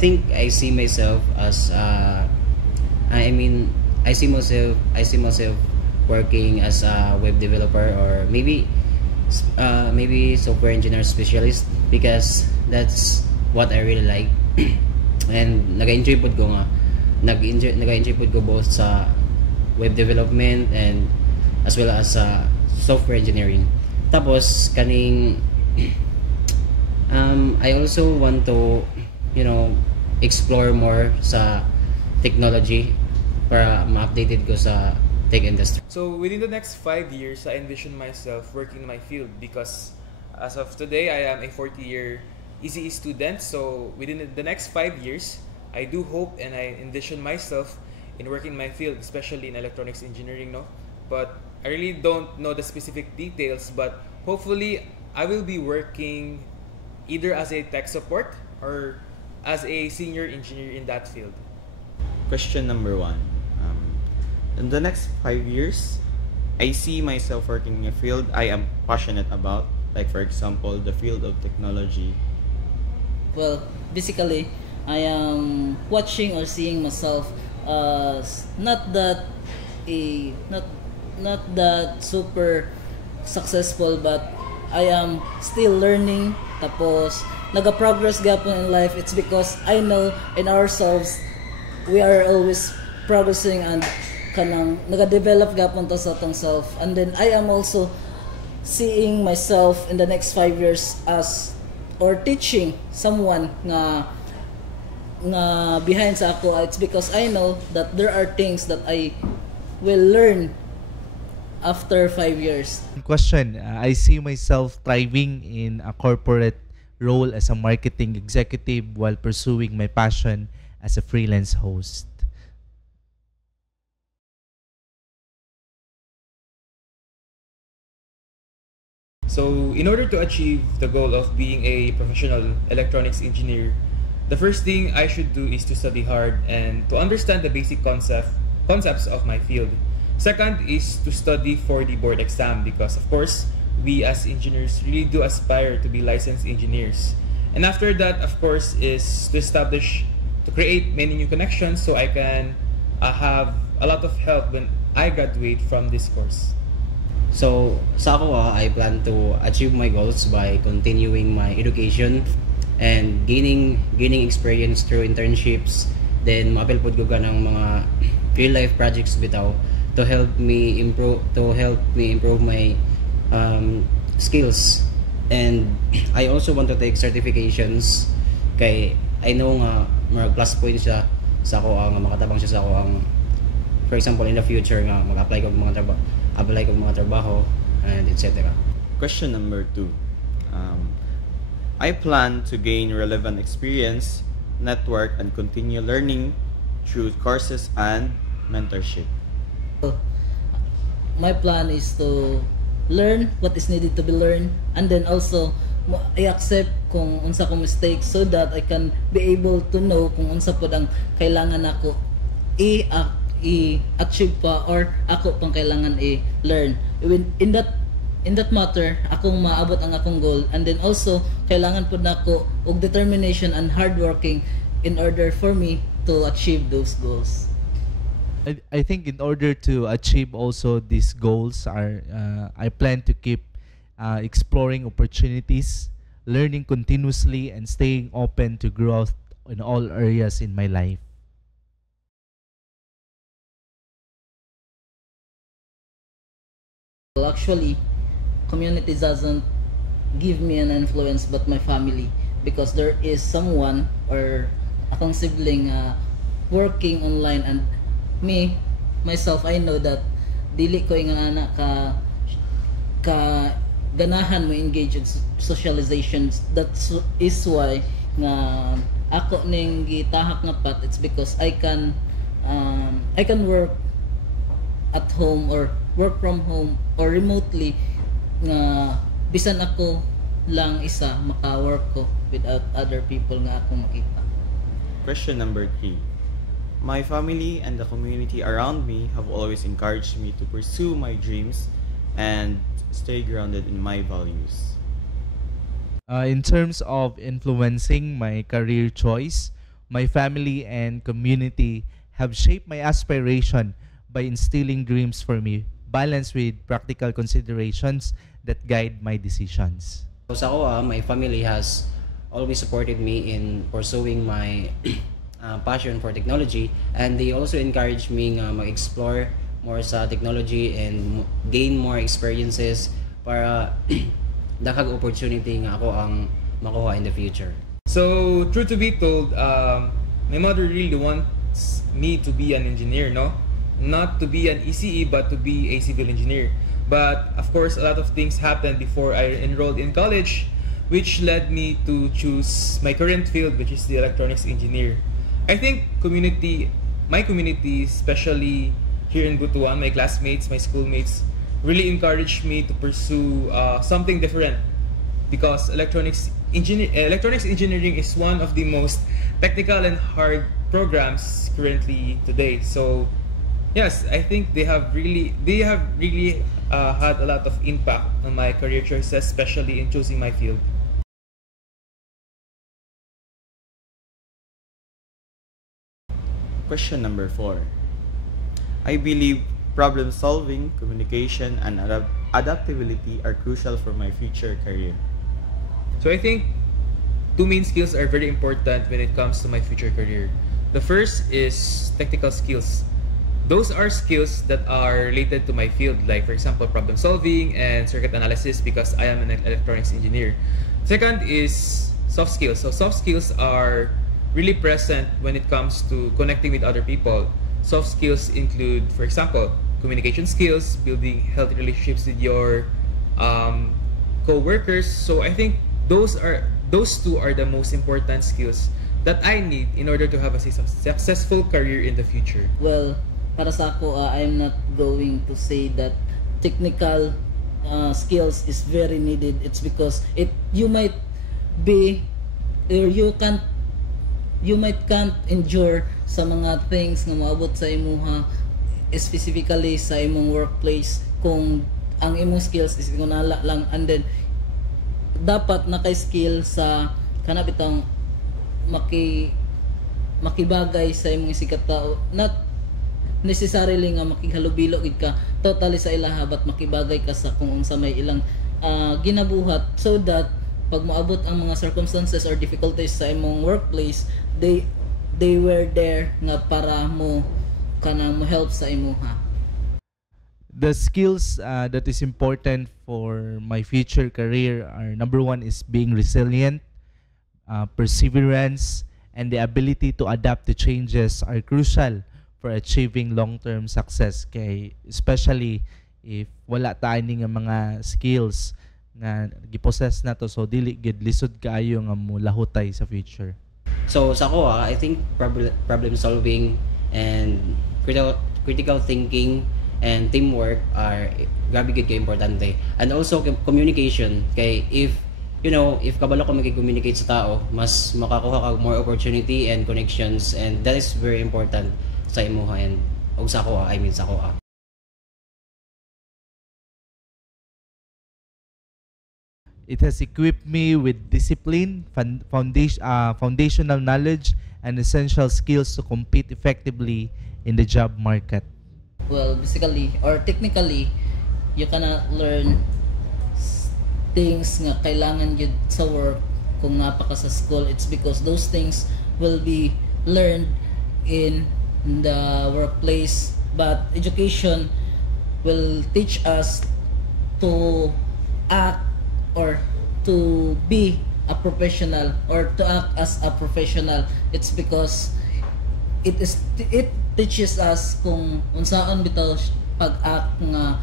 think I see myself as I mean I see myself working as a web developer, or maybe software engineer specialist, because that's what I really like. And nag-enjoy pod ko nga nag-enjoy pod ko both sa web development and as well as sa software engineering. Tapos kaning I also want to explore more sa technology para ma-updated ko sa tech industry. So within the next 5 years, I envision myself working in my field, because as of today, I am a 40-year ECE student. So within the next 5 years, I do hope and I envision myself in working in my field, especially in electronics engineering, no? But I really don't know the specific details, but hopefully I will be working either as a tech support or as a senior engineer in that field. Question number 1. In the next 5 years, I see myself working in a field I am passionate about, like for example, the field of technology. Well, basically, I am watching or seeing myself as not that super successful, but I am still learning. Tapos naga-progress gapon in life. It's because I know in ourselves we are always progressing and kanang naga-develop gapon ta sa atong self. And then I am also seeing myself in the next 5 years as or teaching someone nga behind sa ako. It's because I know that there are things that I will learn after 5 years. Question, I see myself thriving in a corporate role as a marketing executive while pursuing my passion as a freelance host. So in order to achieve the goal of being a professional electronics engineer, the first thing I should do is to study hard and to understand the basic concepts of my field. Second is to study for the board exam, because of course we as engineers really do aspire to be licensed engineers. And after that, of course, is to create many new connections so I can have a lot of help when I graduate from this course. So sa ako, I plan to achieve my goals by continuing my education and gaining experience through internships. Then ma-apply pod ko ka ng mga real life projects bitaw to help me improve my skills. And I also want to take certifications, kay I know nga mga plus points siya sa ako ang makatabang siya sa ako ang, for example, in the future nga mag-apply ko mga trabaho and etc. Question number 2. I plan to gain relevant experience, network, and continue learning through courses and mentorship. My plan is to learn what is needed to be learned, and then also I accept kung unsa kong mistakes so that I can be able to know kung unsa pod ang kailangan ako i-achieve pa or ako pang kailangan i-learn. In that matter, akong maabot ang akong goal, and then also kailangan pod nako og determination and hard working in order for me to achieve those goals. I think in order to achieve also these goals, I plan to keep exploring opportunities, learning continuously, and staying open to growth in all areas in my life. Well, actually, community doesn't give me an influence but my family, because there is someone or akong sibling working online, and myself, I know that dili ko nga anak ka ganahan mo engage in socializations. That is why nga ako ning gitahak nga path. It's because I can work at home or work from home or remotely, nga bisan ako lang isa maka-work ko without other people nga ako makita. Question number 3. My family and the community around me have always encouraged me to pursue my dreams and stay grounded in my values. In terms of influencing my career choice, My family and community have shaped my aspiration by instilling dreams for me, balanced with practical considerations that guide my decisions. So sa ako, my family has always supported me in pursuing my passion for technology, and they also encourage me nga mag-explore more sa technology and gain more experiences para dakag opportunity nga ako ang makuha in the future. So, true to be told, my mother really wants me to be an engineer, no? Not to be an ECE, but to be a civil engineer. But, of course, a lot of things happened before I enrolled in college, which led me to choose my current field, which is the electronics engineer. I think my community, especially here in Butuan, my classmates, my schoolmates, really encouraged me to pursue something different, because electronics engineering is one of the most technical and hard programs currently today. So yes, I think they have really had a lot of impact on my career choices, especially in choosing my field. Question number 4. I believe problem solving, communication, and adaptability are crucial for my future career. So I think two main skills are very important when it comes to my future career. The first is technical skills. Those are skills that are related to my field, like for example problem solving and circuit analysis, because I am an electronics engineer. Second is soft skills. So soft skills are really present when it comes to connecting with other people. Soft skills include, for example, communication skills, building healthy relationships with your co-workers. So I think those two are the most important skills that I need in order to have a successful career in the future. Well, para sa ako, I'm not going to say that technical skills is very needed. It's because you might be, or you might can't endure sa mga things na maabot sa imuha, specifically sa imong workplace, kung ang imong skills is kunala lang, and then dapat naka-skill sa kanang bitang makibagay sa imong sikat tao, not necessarily nga makihalubilo gid ka totally sa ilaha, but makibagay ka sa kung unsa may ilang ginabuhat, so that pag moabot ang mga circumstances or difficulties sa imong workplace, they were there nga para mo kanang mo help sa imuha. The skills that is important for my future career are, number 1 is being resilient, perseverance, and the ability to adapt to changes are crucial for achieving long-term success. Kay especially if wala tayo nga mga skills nga gipossess na to, so dili gid lisod kaayo nga mo lahutay sa future. So sa ako, I think problem solving and critical thinking and teamwork are grabe gid kay importante, and also communication. Kay if kabalo ka magki-communicate sa tao, mas makakuha ka more opportunity and connections, and that is very important sa imuha and og sa ako, sa ako. It has equipped me with discipline, foundational knowledge, and essential skills to compete effectively in the job market. Well, basically or technically, you cannot learn things nga kailangan yun sa work kung napaka sa school. It's because those things will be learned in the workplace, but education will teach us to act or to be a professional or to act as a professional. It's because it teaches us kung unsaan bitaw pag-act nga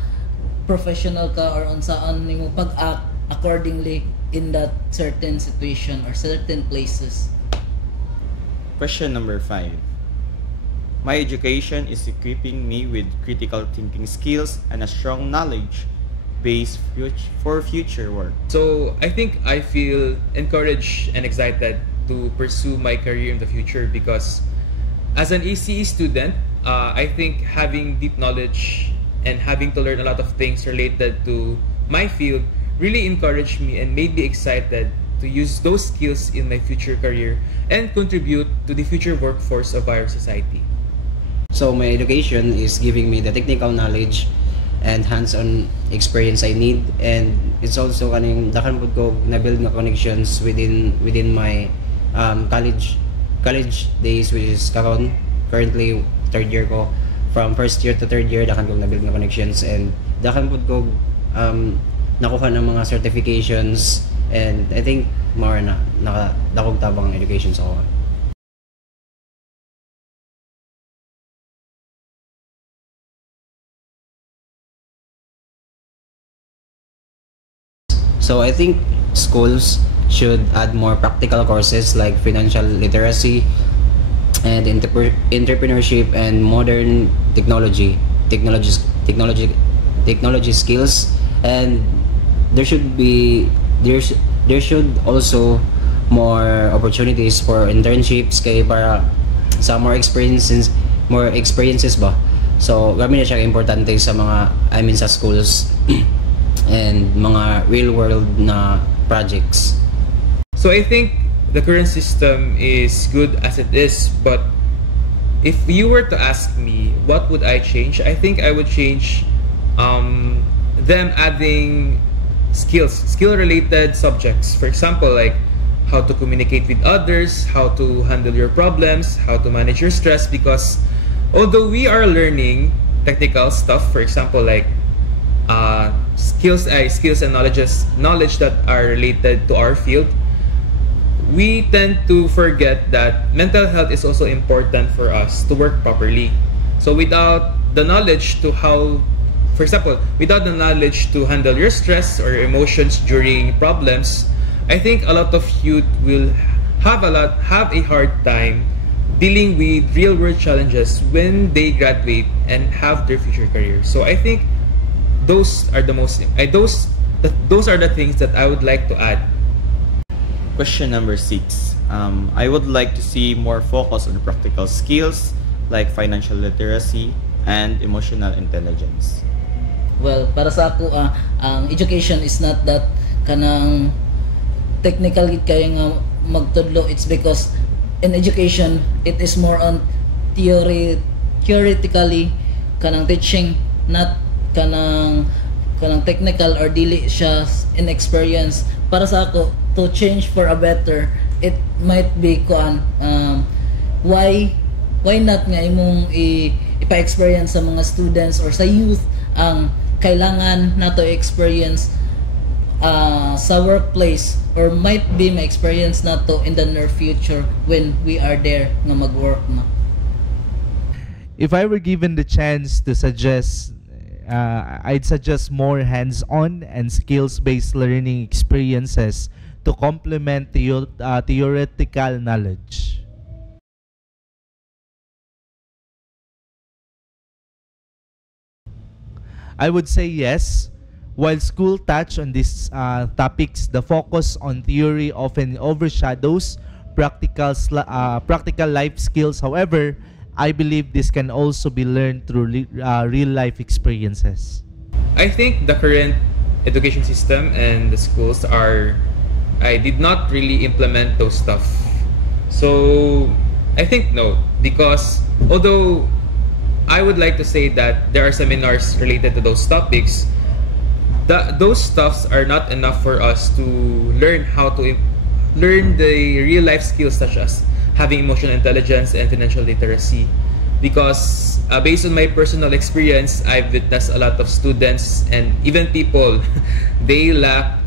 professional ka, or unsaan nimo pag-act accordingly in that certain situation or certain places. Question number 5. My education is equipping me with critical thinking skills and a strong knowledge base for future work. So I think I feel encouraged and excited to pursue my career in the future, because as an ECE student, I think having deep knowledge and having to learn a lot of things related to my field really encouraged me and made me excited to use those skills in my future career and contribute to the future workforce of our society. So my education is giving me the technical knowledge and hands-on experience I need, and it's also kaning dakan pud ko na build nga connections within my college days, which is karon currently third year ko. From first year to third year, dakan ko na build nga connections, and dakan pud ko nakuha ng mga certifications, and I think more na nakadakog tabang education sa ako. So I think schools should add more practical courses like financial literacy and entrepreneurship and modern technology skills, and there should also more opportunities for internships kay para sa more experiences ba. So grabe na siya importante sa mga sa schools and mga real world na projects. So I think the current system is good as it is, but if you were to ask me what would I change, I think I would change them adding skill related subjects. For example, like how to communicate with others, how to handle your problems, how to manage your stress, because although we are learning technical stuff, for example, like skills and knowledge that are related to our field, we tend to forget that mental health is also important for us to work properly. So without the knowledge to without the knowledge to handle your stress or emotions during problems, I think a lot of youth will have a hard time dealing with real world challenges when they graduate and have their future career. So I think those are the things that I would like to add. Question number 6. I would like to see more focus on practical skills like financial literacy and emotional intelligence. Well, para sa ako, ang education is not that kanang technical kaya nga magtudlo. It's because in education, it is more on theoretically kanang teaching, not kanang technical or dili siya in experience. Para sa ako, to change for a better, it might be why not nga imong ipa-experience sa mga students or sa youth ang kailangan nato experience sa workplace, or might be my experience nato in the near future when we are there nga mag-work na. If I were given the chance to suggest, I'd suggest more hands-on and skills-based learning experiences to complement theoretical knowledge. I would say yes. While school touch on these topics, the focus on theory often overshadows practical life skills. However, I believe this can also be learned through real life experiences. I think the current education system and the schools I did not really implement those stuff. So I think no, because although I would like to say that there are seminars related to those topics, those stuffs are not enough for us to learn how to learn the real life skills such as having emotional intelligence and financial literacy. Because based on my personal experience, I've witnessed a lot of students and even people, they lack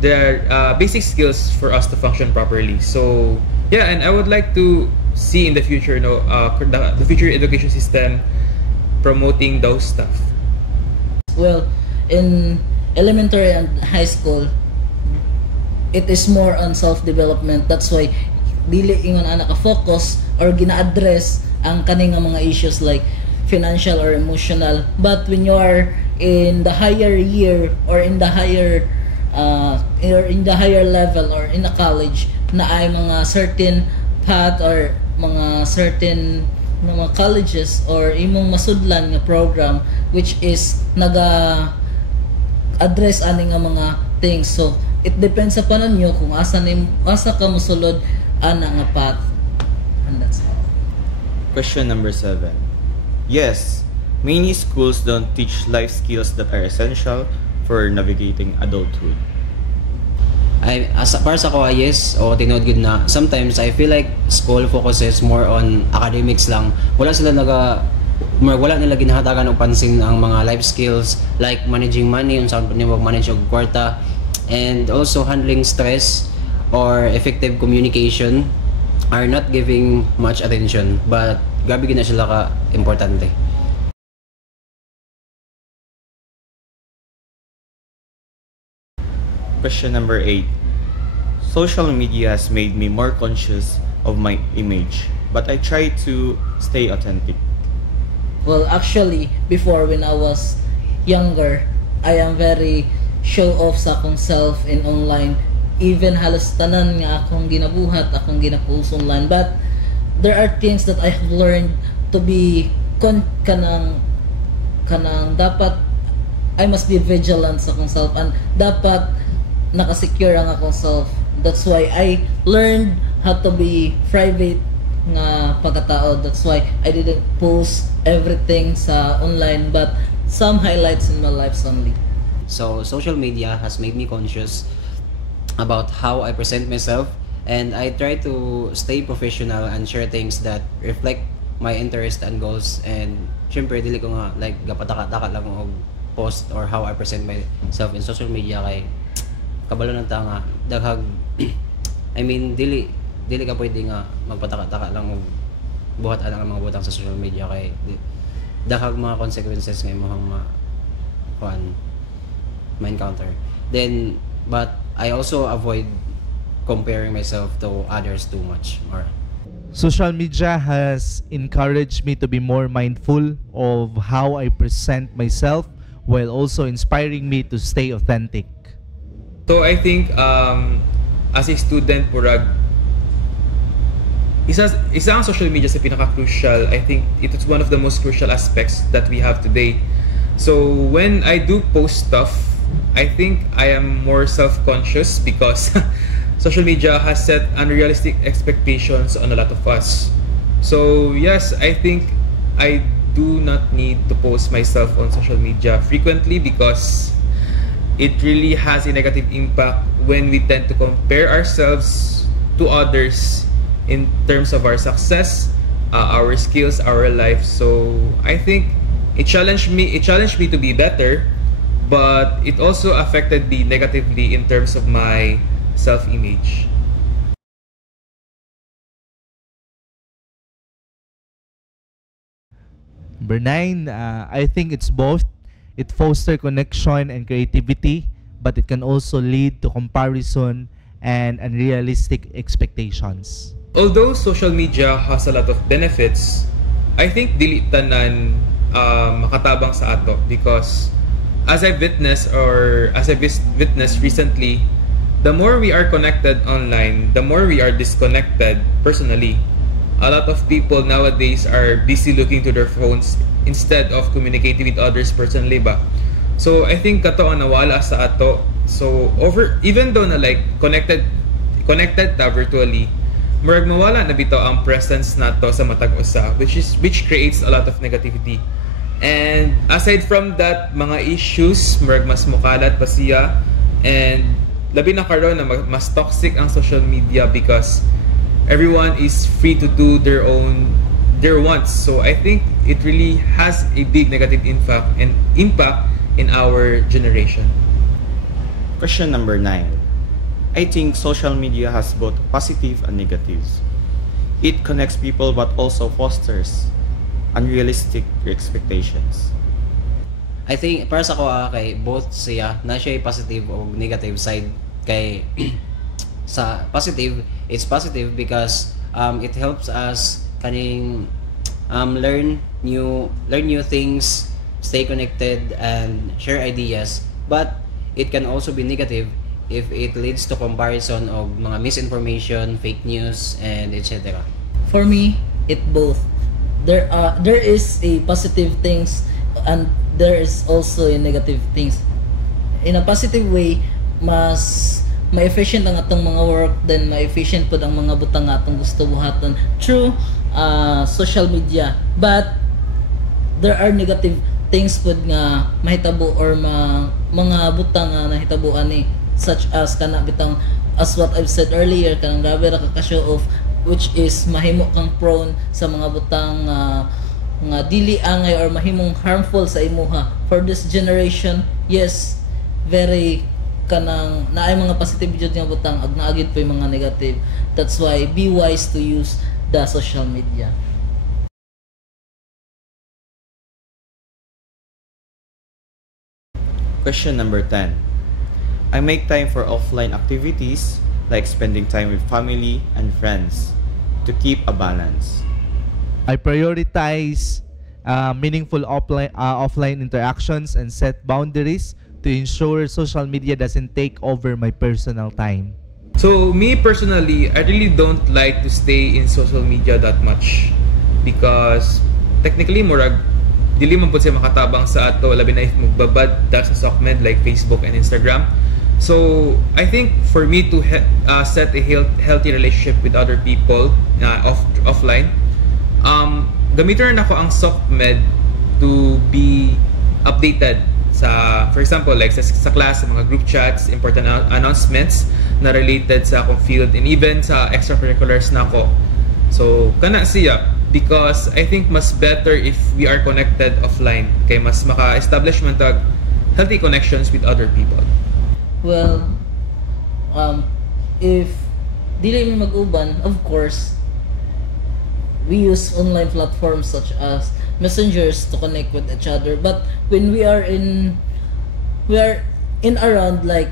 their basic skills for us to function properly. So yeah, and I would like to see in the future, the future education system promoting those stuff. Well, in elementary and high school, it is more on self-development. That's why dili ingon ana ka focus or gina-address ang kaning mga issues like financial or emotional. But when you are in the higher year or in the higher level or in a college, na ay mga certain path or mga certain mga colleges or imong masudlan nga program which is naga address ani nga mga things. So it depends sa panon nyo kung asa ka mosulod ana nga path, and that's all. Question number 7. Yes, many schools don't teach life skills that are essential for navigating adulthood. Para sa ko, yes, o tinood good na. Sometimes I feel like school focuses more on academics lang. Wala nila ginahatagan og pansin ang mga life skills like managing money, unsa man nimo manage og kwarta, and also handling stress or effective communication are not giving much attention, but grabe gina sila ka importante. Question number 8. Social media has made me more conscious of my image, but I try to stay authentic. Well, actually, before when I was younger, I am very show off sa akong self in online. Even halos tanan nga akong ginabuhat, akong ginapost online. But there are things that I have learned to be kanang dapat I must be vigilant sa akong self, and dapat nakasecure ang akong self. That's why I learned how to be private nga pagkatao. That's why I didn't post everything sa online, but some highlights in my lives only. So social media has made me conscious about how I present myself, and I try to stay professional and share things that reflect my interest and goals. And syempre dili ko nga like gapataka-taka lang og post or how I present myself in social media kay kabalo ng tanga daghag I mean dili ka pwede nga magpataka-taka lang og buhat ang mga butang sa social media kay daghag mga consequences nga imong ma-encounter. Then but I also avoid comparing myself to others too much. Or Social media has encouraged me to be more mindful of how I present myself while also inspiring me to stay authentic. So I think as a student murag isa ang social media sa pinaka-crucial. I think it is one of the most crucial aspects that we have today. So when I do post stuff, I think I am more self-conscious because social media has set unrealistic expectations on a lot of us. So yes, I think I do not need to post myself on social media frequently because it really has a negative impact when we tend to compare ourselves to others in terms of our success, our skills, our life. So I think it challenged me to be better, but it also affected me negatively in terms of my self-image. Number 9, I think it's both. It fosters connection and creativity, but it can also lead to comparison and unrealistic expectations. Although social media has a lot of benefits, I think dili tanan makatabang sa ato because as I've witnessed recently, the more we are connected online, the more we are disconnected personally. A lot of people nowadays are busy looking to their phones instead of communicating with others personally ba. So I think kato ang nawala sa ato. So even though na like connected ta virtually, murag mawala na bitaw ang presence nato sa matag usa, which creates a lot of negativity. And aside from that, mga issues murag mas mukalat pa siya, and labi na karon na mas toxic ang social media because everyone is free to do their wants. So I think it really has a big negative impact in our generation. Question number 9. I think social media has both positive and negatives. It connects people but also fosters unrealistic expectations. I think para sa ko kay both siya na siya positive o negative side. Kay sa positive, it's positive because it helps us kaning learn new things, stay connected and share ideas. But it can also be negative if it leads to comparison of mga misinformation, fake news, and etc. For me, it both. There is a positive things and there is also a negative things. In a positive way, mas ma-efficient ang atong mga work, then ma-efficient po ang mga butang nga atong gusto buhaton through social media. But there are negative things po nga mahitabo or mga butang nga nahitabuan ni, such as kana bitang, as what I've said earlier, kanang grabe ra ka show off, which is mahimo kang prone sa mga butang nga dili angay or mahimong harmful sa imuha. For this generation, yes, very kanang naay mga positive jud nga butang, ag naagid pa yung mga negative. That's why be wise to use the social media. Question number 10. I make time for offline activities like spending time with family and friends to keep a balance. I prioritize meaningful offline interactions and set boundaries to ensure social media doesn't take over my personal time. So me personally, I really don't like to stay in social media that much because technically murag dili man pud siya makatabang sa ato, labi na if magbabad sa SOCMED like Facebook and Instagram. So I think for me to set a healthy relationship with other people offline, gamiton na ako ang SOCMED to be updated sa, for example, like sa class, sa mga group chats, important announcements na related sa akong field, and even sa extracurriculars na ako. So kana siya, because I think mas better if we are connected offline, kay mas maka-establish man tag healthy connections with other people. Well, if dili mi mag-uban, of course, we use online platforms such as messengers to connect with each other. But when we are in around, like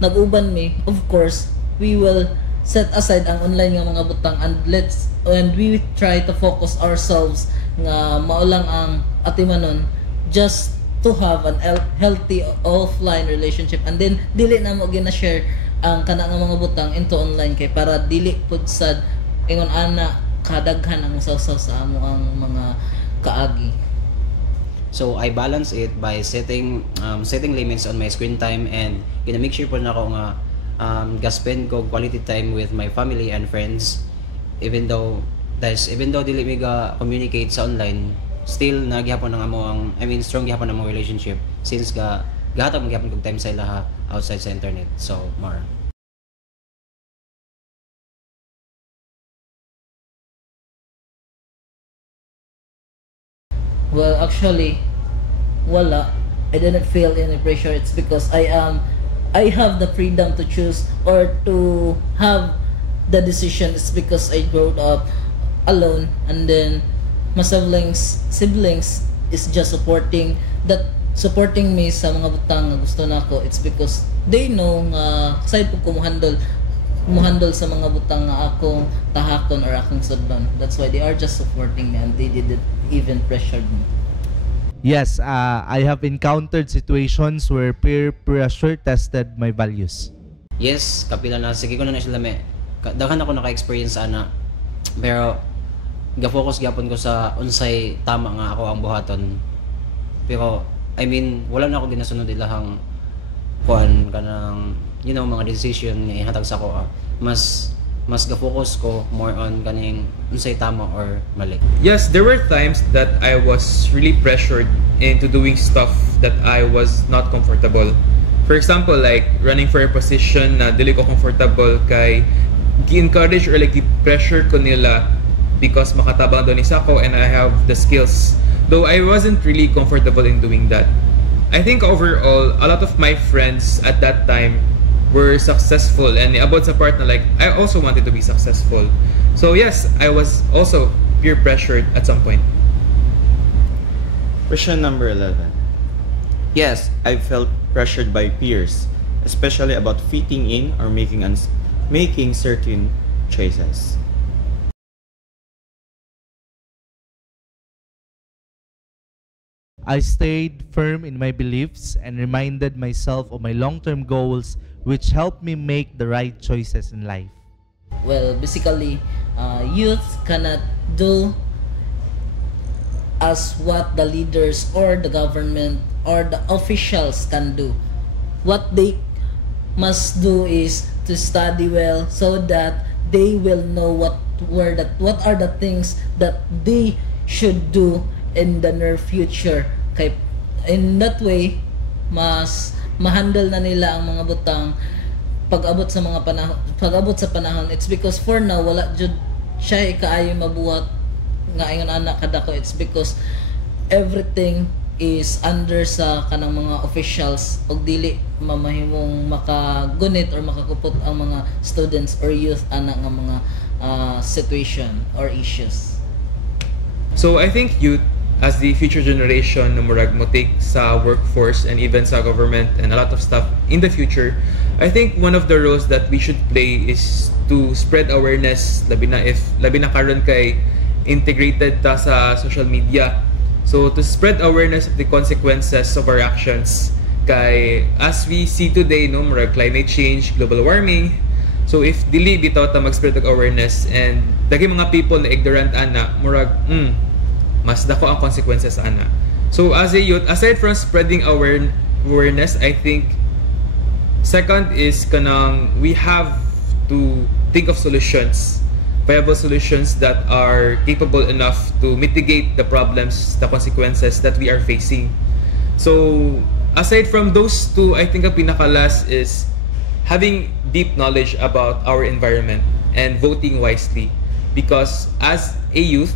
nag-uban mi, of course, we will set aside ang online nga mga butang, and we try to focus ourselves nga maulang ang atimanon just to have an healthy offline relationship, and then dili na mo gina-share ang kana nga mga butang into online, kay para dili pud sad ingon ana kadaghan ang sausaw sa amo ang mga kaagi. So I balance it by setting limits on my screen time, and gina-make sure po na ako nga gaspend ko quality time with my family and friends, even though dili mi ga communicate sa online, still nagyapon ng strong gyapon ang relationship, since gahatag magyapon kog time sa ilaha outside sa internet. So more. Well, actually, wala. I didn't feel any pressure. It's because I have the freedom to choose or to have the decision. It's because I grew up alone, and then my siblings is just supporting me sa mga butang nga gusto nako. It's because they know nga side po ko mo-handle sa mga butang nga akong tahakon or akong sudlon. That's why they are just supporting me, and they didn't even pressured me. Yes, I have encountered situations where peer pressure tested my values. Yes, kapila na sige ko na sila daghan ako naka-experience ana, pero ga-focus gyapon ko sa unsay tama nga ako ang buhaton. Pero wala na ako ginasunod ilahang kuan kanang mga decision nga ihatag sa ako. Mas ga-focus ko more on kaning unsay tama or mali. Yes, there were times that I was really pressured into doing stuff that I was not comfortable. For example, like running for a position na dili ko comfortable, kay gi-encourage or like gi-pressure ko nila because makatabang doon isa ko and I have the skills. Though I wasn't really comfortable in doing that. I think overall, a lot of my friends at that time were successful, and about sa part na like I also wanted to be successful. So yes, I was also peer pressured at some point. Question number 11. Yes, I felt pressured by peers, especially about fitting in or making certain choices. I stayed firm in my beliefs and reminded myself of my long-term goals, which helped me make the right choices in life. Well, basically, youth cannot do as what the leaders or the government or the officials can do. What they must do is to study well so that they will know what are the things that they should do in the near future. Kay in that way mas mahandle na nila ang mga butang pag-abot sa panahon. It's because for now wala jud siya kaayo mabuhat nga ingon anak kadako. It's because everything is under sa kanang mga officials og dili mamahimong makagunit or makakupot ang mga students or youth ana nga mga situation or issues. So I think youth as the future generation na murag mo take sa workforce and even sa government and a lot of stuff in the future, I think one of the roles that we should play is to spread awareness, labi na karon kay integrated ta sa social media. So to spread awareness of the consequences of our actions kay as we see today no murag climate change, global warming. So if dili bitaw ta mag-spread of awareness and daghi mga people na ignorant ana murag mas dako ang consequences ana. So as a youth, aside from spreading awareness, I think second is kanang we have to think of solutions, viable solutions that are capable enough to mitigate the problems, the consequences that we are facing. So aside from those two, I think ang pinaka-last is having deep knowledge about our environment and voting wisely. Because as a youth,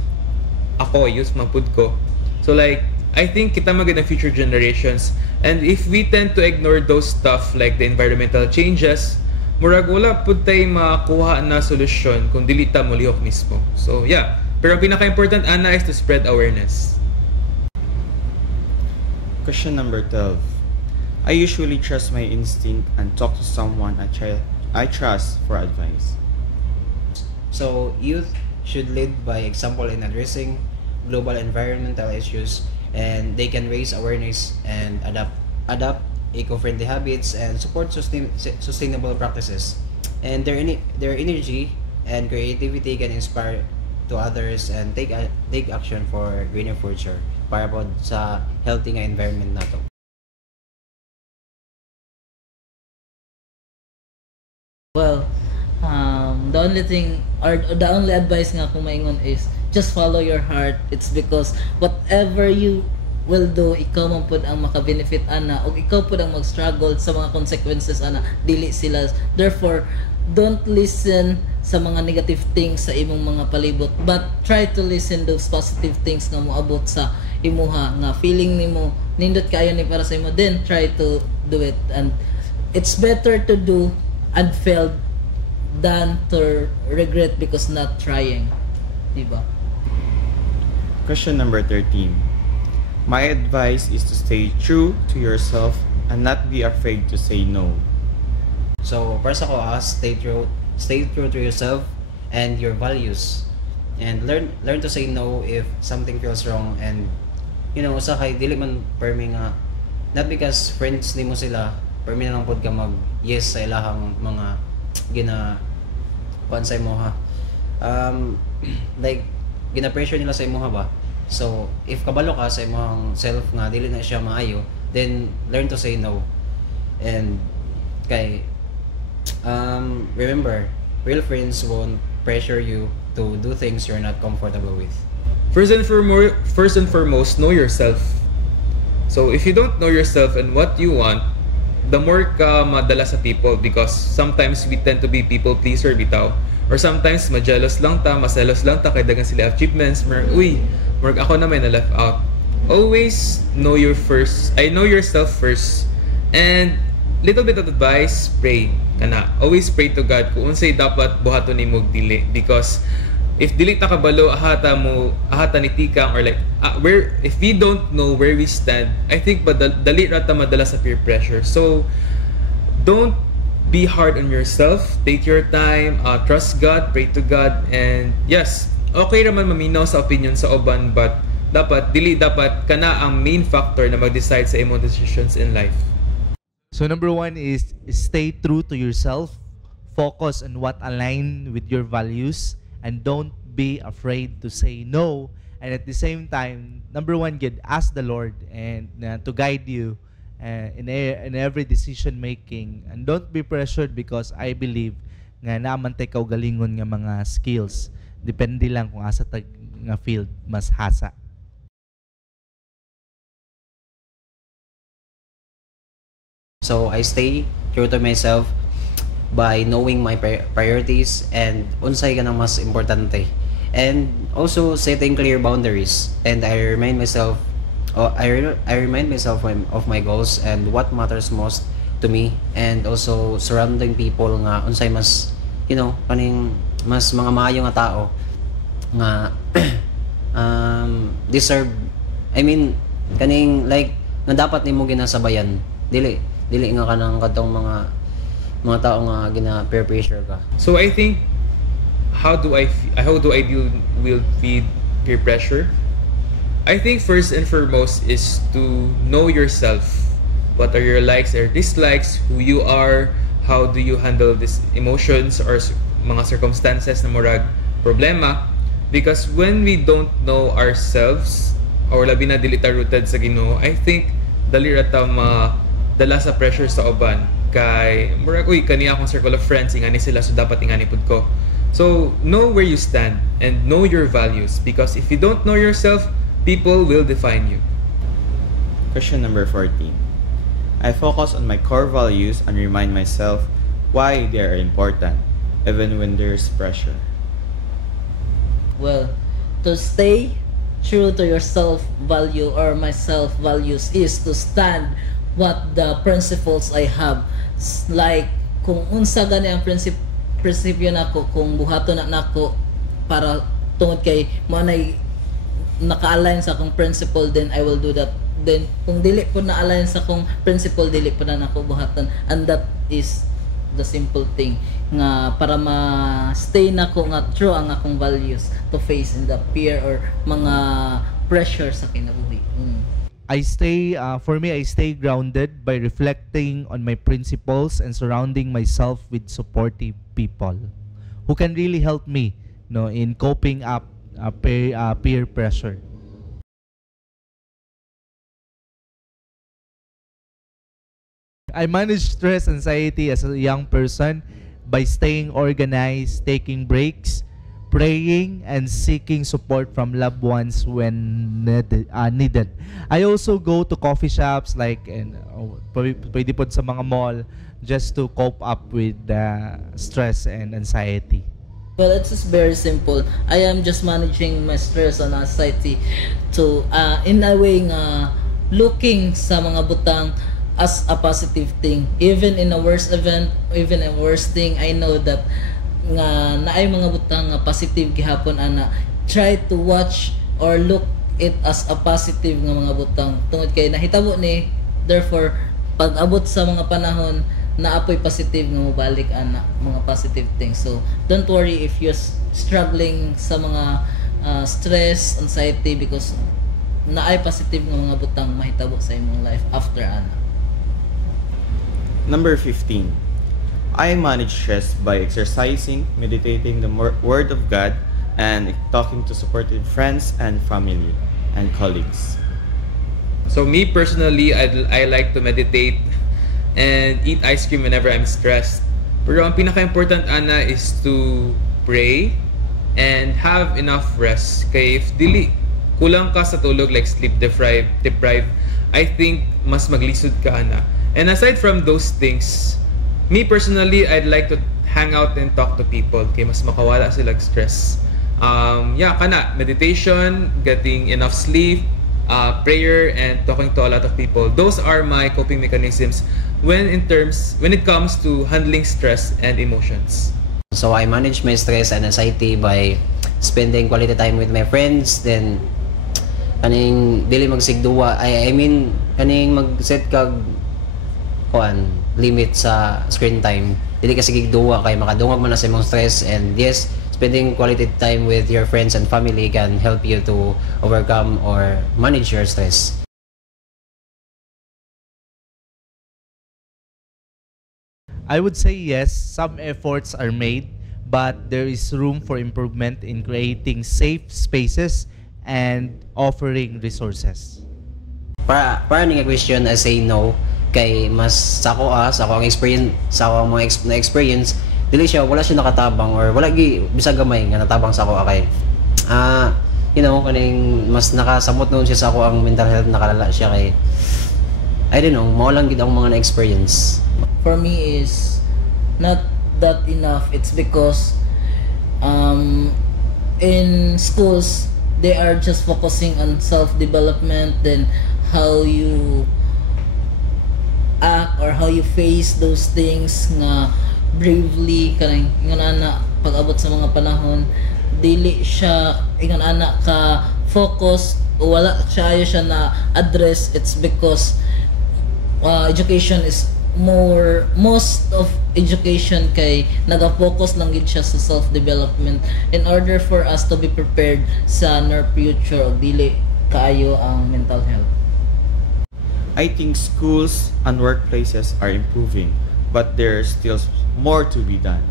ako, youth mapud ko. So like, I think kita maganda future generations. And if we tend to ignore those stuff like the environmental changes, murag wala pud tay makuha na solusyon kung dili ta mo lihok mismo. So yeah, pero ang pinaka-important ana is to spread awareness. Question number 12. I usually trust my instinct and talk to someone I trust for advice. So youth should lead by example in addressing global environmental issues, and they can raise awareness and adapt eco-friendly habits and support sustainable practices. And their energy and creativity can inspire to others and take action for greener future para po sa healthy nga environment nato. Well, the only thing or the only advice nga kung maingon is just follow your heart. It's because whatever you will do, ikaw man pud ang maka-benefit ana o ikaw pud ang mag-struggle sa mga consequences ana, dili sila. Therefore, don't listen sa mga negative things sa imong mga palibot, but try to listen those positive things nga moabot sa imuha nga feeling nimo nindot kayo ni para sa imo, then try to do it. And it's better to do and failed than to regret because not trying, diba? Question number 13. My advice is to stay true to yourself and not be afraid to say no. So para sa ko, stay true to yourself and your values, and learn to say no if something feels wrong. And usahay dili man permi nga not because friends nimo sila permi na lang pod ka mag yes sa ilahang mga pansay mo ha. Like gina-pressure nila sa imo ha ba. So if kabalo ka sa imong self nga dili na siya maayo, then learn to say no. And kay remember, real friends won't pressure you to do things you're not comfortable with. First and foremost, know yourself. So if you don't know yourself and what you want, the more ka madala sa people, because sometimes we tend to be people pleaser bitaw, or sometimes majealous lang ta, maselos lang ta kay dagan sila achievements, murag ako na may na left out. Always know yourself first. And little bit of advice, pray kana. Always pray to God kung unsay dapat buhaton nimo dili, because if dili ta kabalo ahata ni tikang, or like if we don't know where we stand, I think dali ra ta madala sa peer pressure. So don't be hard on yourself. Take your time, trust God, pray to God, and yes, okay raman maminaw sa opinion sa uban, but dili dapat kana ang main factor na mag-decide sa imong decisions in life. So number 1 is stay true to yourself, focus on what align with your values, and don't be afraid to say no. And at the same time, number 1, ask the Lord and to guide you in every decision making, and don't be pressured because I believe nga naman tay kaugalingon nga mga skills, depende lang kung asa tag nga field mas hasa. So I stay true to myself by knowing my priorities and unsay ka nang mas importante, and also setting clear boundaries, and I remind myself of my goals and what matters most to me, and also surrounding people nga unsay mas kaning mas mga maayo nga tao nga deserve, I mean kaning like nga dapat nimo ginasabayan, dili nga kanang kadtong mga tao nga gina-peer pressure ka. So I think how do I deal with peer pressure? I think first and foremost is to know yourself. What are your likes or dislikes? Who you are? How do you handle these emotions or mga circumstances na murag problema? Because when we don't know ourselves or labi na dili ta rooted sa Ginoo, I think dali ra ta dala sa pressure sa uban kay murag kani akong circle of friends ingani sila so dapat ingani pud ko. So know where you stand and know your values, because if you don't know yourself, people will define you. Question number 14. I focus on my core values and remind myself why they are important, even when there's pressure. Well, to stay true to your self-value or my self-values is to stand what the principles I have. Like, kung unsa gani ang prinsipyo nako, kung buhaton na nako para tungod kay manay naka-align sa akong principle, then I will do that. Then kung dili po na-align sa akong principle, dili po na nako buhaton. And that is the simple thing nga para ma-stay nako nga true ang akong values to face in the peer or mga pressure sa kinabuhi. I stay grounded by reflecting on my principles and surrounding myself with supportive people who can really help me in coping up peer pressure. I manage stress anxiety as a young person by staying organized, taking breaks, praying, and seeking support from loved ones when needed. I also go to coffee shops pwede po sa mga mall just to cope up with stress and anxiety. Well, it's just very simple. I am just managing my stress and anxiety to in a way nga looking sa mga butang as a positive thing. Even in a worst event, even a worst thing, I know that nga naay mga butang nga positive gihapon ana. Try to watch or look it as a positive nga mga butang tungod kay nahitabo ni, therefore pag abot sa mga panahon naapoy positive nga mobalik ana mga positive things. So don't worry if you're struggling sa mga stress, anxiety, because naay positive nga mga butang mahitabo sa imong life after ana. Number 15. I manage stress by exercising, meditating the Word of God, and talking to supportive friends and family and colleagues. So me personally, I like to meditate and eat ice cream whenever I'm stressed. Pero ang pinaka-important ana is to pray and have enough rest. Kaya if kulang ka sa tulog, like sleep deprived, I think mas maglisod ka ana. And aside from those things, me personally, I'd like to hang out and talk to people kaya mas makawala sila stress. Meditation, getting enough sleep, prayer, and talking to a lot of people. Those are my coping mechanisms when it comes to handling stress and emotions. So I manage my stress and anxiety by spending quality time with my friends, then kaning dili magsigduwa, I mean kaning mag-set kag limit sa screen time. Dili ka sigigduwa kay makadungog man na sa imong stress, and yes, spending quality time with your friends and family can help you to overcome or manage your stress. I would say yes, some efforts are made, but there is room for improvement in creating safe spaces and offering resources. para ni nga question I say no kay mas sa ako ang experience sa ako ang mga na experience dili siya wala siya nakatabang or wala gi bisag gamay nga natabang sa ako kay you know kaning mas nakasamot noon siya sa ako ang mental health nakalala siya kay I don't know mao lang gid ang mga na-experience. For me is not that enough. It's because in schools they are just focusing on self-development, then how you act or how you face those things nga bravely kanang ingon ana pag-abot sa mga panahon dili siya ingon ana ka focus o wala siya ayo siya na address. It's because education is most of education kay naga-focus lang gid siya sa self-development in order for us to be prepared sa near future o dili kaayo ang mental health. I think schools and workplaces are improving, but there's still more to be done.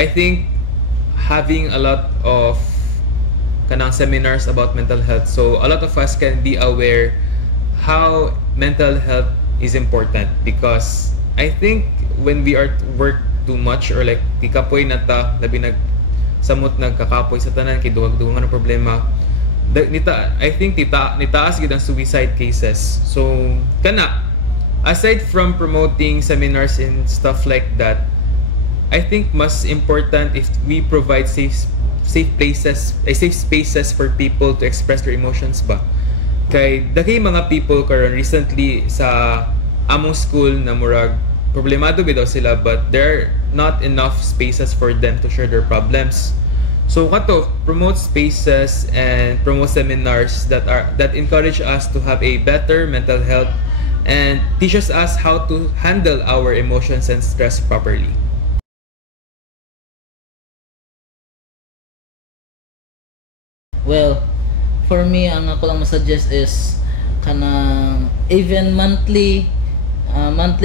I think having a lot of kanang seminars about mental health, so a lot of us can be aware how mental health is important, because I think when we are work too much or like kikapoy na ta labi samot nagkakapoy sa tanan kay duwag-duwang problema I think nitaas gid ang suicide cases. So kana aside from promoting seminars and stuff like that, I think mas important if we provide safe spaces for people to express their emotions ba. Kay daghay mga people karon recently sa among school na murag problemado bitaw sila, but there are not enough spaces for them to share their problems. So kato promote spaces and promote seminars that encourage us to have a better mental health and teaches us how to handle our emotions and stress properly. Well, for me, ang ako lang masuggest is kanang even monthly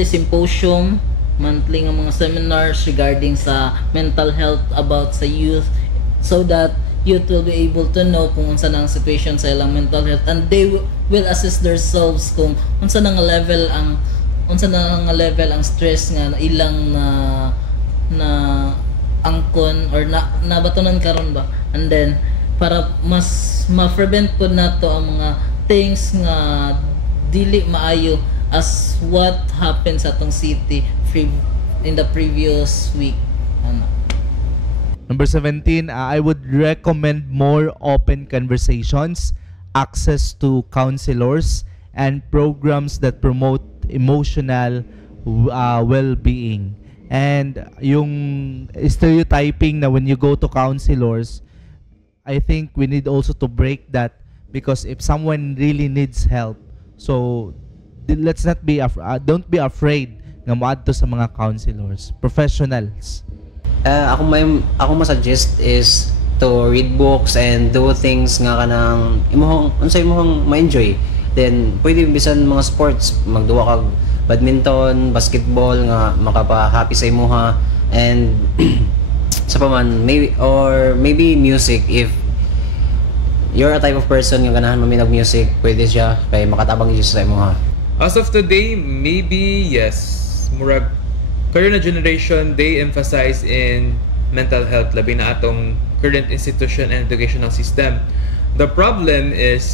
symposium, monthly nga mga seminars regarding sa mental health about sa youth, so that youth will be able to know kung unsa na ang situation sa ilang mental health, and they will assess themselves kung unsa na nga level ang stress nga ilang na angkon or na batunan karon ba, and then para mas ma-prevent po nato ang mga things nga dili maayo as what happened sa atong city in the previous week. Number 17, I would recommend more open conversations, access to counselors, and programs that promote emotional well-being. And yung stereotyping na when you go to counselors, I think we need also to break that, because if someone really needs help, so let's not be don't be afraid nga moadto sa mga counselors, professionals. Ako masuggest is to read books and do things nga kanang unsay imong ma-enjoy. Then pwede bisan mga sports, magduwa kag badminton, basketball nga makapa-happy sa imuha, and sa paman maybe music. If you're a type of person nga ganahan maminog music, pwede siya kay makatabang siya sa imuha. As of today, maybe yes. Murag current generation, they emphasize in mental health labi na atong current institution and educational system. The problem is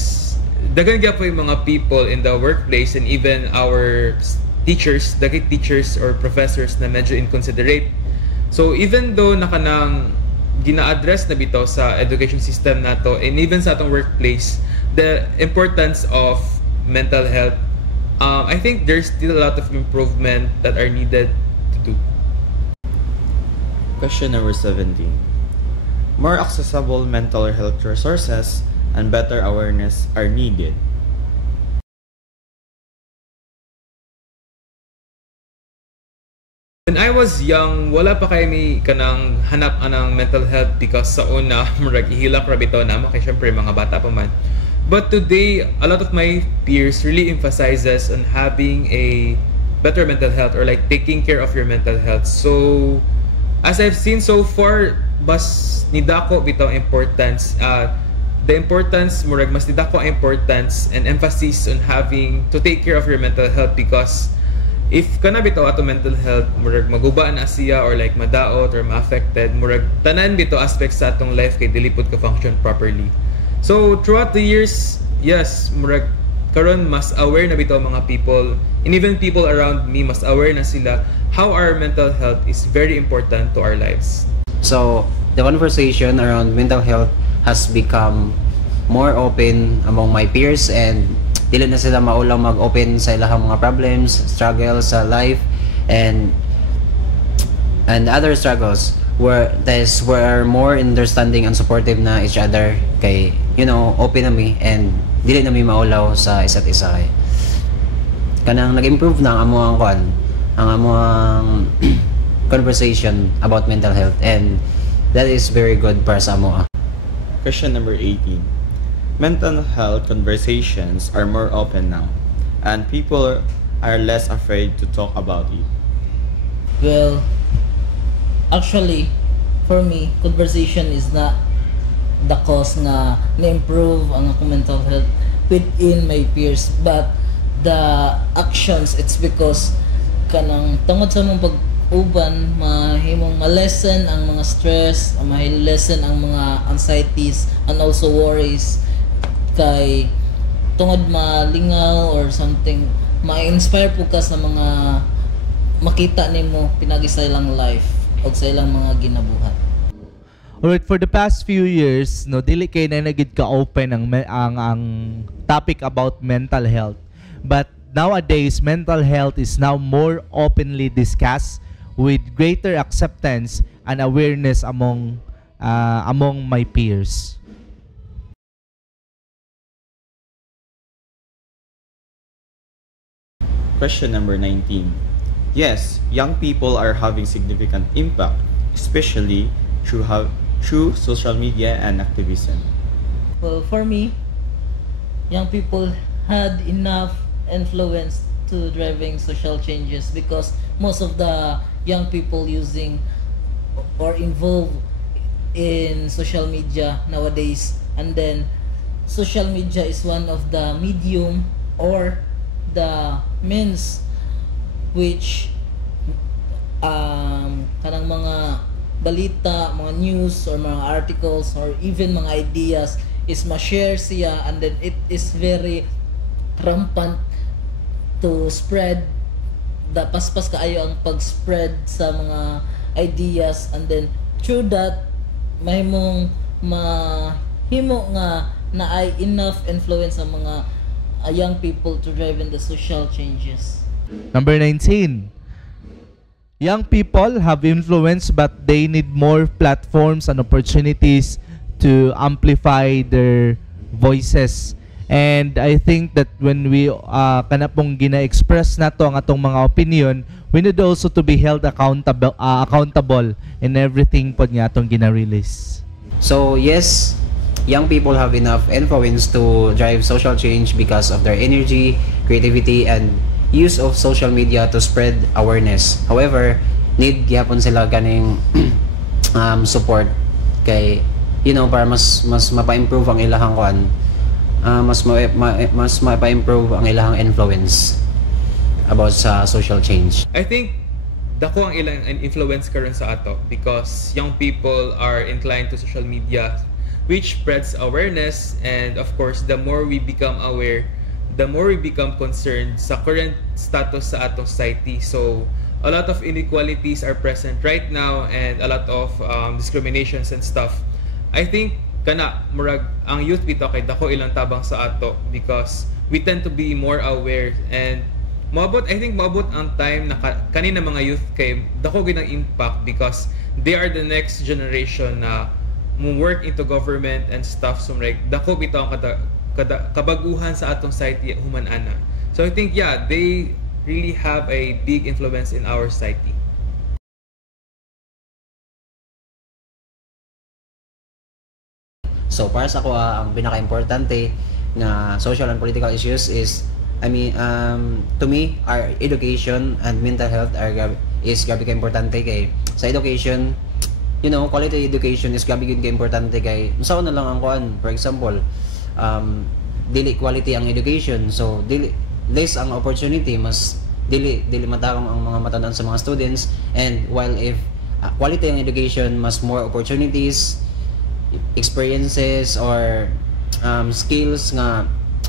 daghan gyud po yung mga people in the workplace and even our teachers, daghan teachers or professors na medyo inconsiderate. So even though nakanang gina-address na bitaw sa education system nato and even sa atong workplace the importance of mental health, I think there's still a lot of improvement that are needed to do. Question number 17. More accessible mental health resources and better awareness are needed. When I was young, wala pa kay may kanang hanap anang mental health, because sa una murag ihilak ra bitaw na kay syempre mga bata pa man. But today, a lot of my peers really emphasizes on having a better mental health or like taking care of your mental health. So as I've seen so far, bas nidako bitaw importance the importance, murag mas nidako ang importance and emphasis on having to take care of your mental health, because if kana bitaw ato mental health, murag maguba na siya or like madaot or ma-affected, murag tanan bitaw aspects sa atong life kay dili pud ka function properly. So throughout the years, yes, murag karon mas aware na bitaw mga people, and even people around me mas aware na sila how our mental health is very important to our lives. So the conversation around mental health has become more open among my peers, and dili na sila maulang mag-open sa ilahang mga problems, struggles sa life, and other struggles where we're more understanding and supportive na each other, kay open na mi and dili na mi maulaw sa isa't isa, kay kanang nag-improve na ang amuang conversation about mental health, and that is very good para sa amo. Question number 18. Mental health conversations are more open now, and people are less afraid to talk about it. Well, actually, for me, conversation is not the cause na na-improve ang akong mental health within my peers, but the actions, it's because kanang tungod sa mong pag-uban, mahimong ma-lessen ang mga stress, ma-lessen ang mga anxieties and also worries, kay tungod malingaw or something, ma-inspire po ka sa mga makita nimo pinagi sa ilang life o sa ilang mga ginabuhat. Alright, for the past few years, dili kay na nagid ka open ang topic about mental health. But nowadays, mental health is now more openly discussed with greater acceptance and awareness among my peers. Question number 19. Yes, young people are having significant impact, especially through social media and activism. Well, for me, young people had enough influence to driving social changes, because most of the young people using or involved in social media nowadays, and then social media is one of the medium or the means which kanang mga balita, mga news or mga articles or even mga ideas is ma-share siya, and then it is very rampant to spread. Da paspas kaayo ang pag-spread sa mga ideas, and then through that mahimong mahimo nga na ay enough influence sa mga young people to drive in the social changes. Number 19. Young people have influence, but they need more platforms and opportunities to amplify their voices. And I think that when we kanapong gina-express nato ang atong mga opinion, we need also to be held accountable in everything pod nga atong gina-release. So yes, young people have enough influence to drive social change because of their energy, creativity, and use of social media to spread awareness. However, need gyapon sila ganing support, kay para mas mapa-improve ang ilahang mas mapa-improve ang ilahang influence about sa social change. I think dako ang ilang influence karon sa ato, because young people are inclined to social media, which spreads awareness, and of course the more we become aware, the more we become concerned sa current status sa atong society. So a lot of inequalities are present right now, and a lot of discriminations and stuff. I think kana murag ang youth bitaw kay dako ilang tabang sa ato, because we tend to be more aware, and I think maabot ang time na kanina mga youth kay dako gyud ang impact, because they are the next generation na mo work into government and stuff. So like dako bitaw ang kabaguhan sa atong society human ana. So I think they really have a big influence in our society. So para sa ako, ang pinaka-importante na social and political issues is, to me, our education and mental health is grabe ka importante, kay sa education quality education is gabi gyud ka importante kay unsa na lang ang kuan. For example, dili quality ang education, so dili less ang opportunity, mas dili matarong ang mga matanan sa mga students. And while if quality ang education, mas more opportunities, experiences or skills nga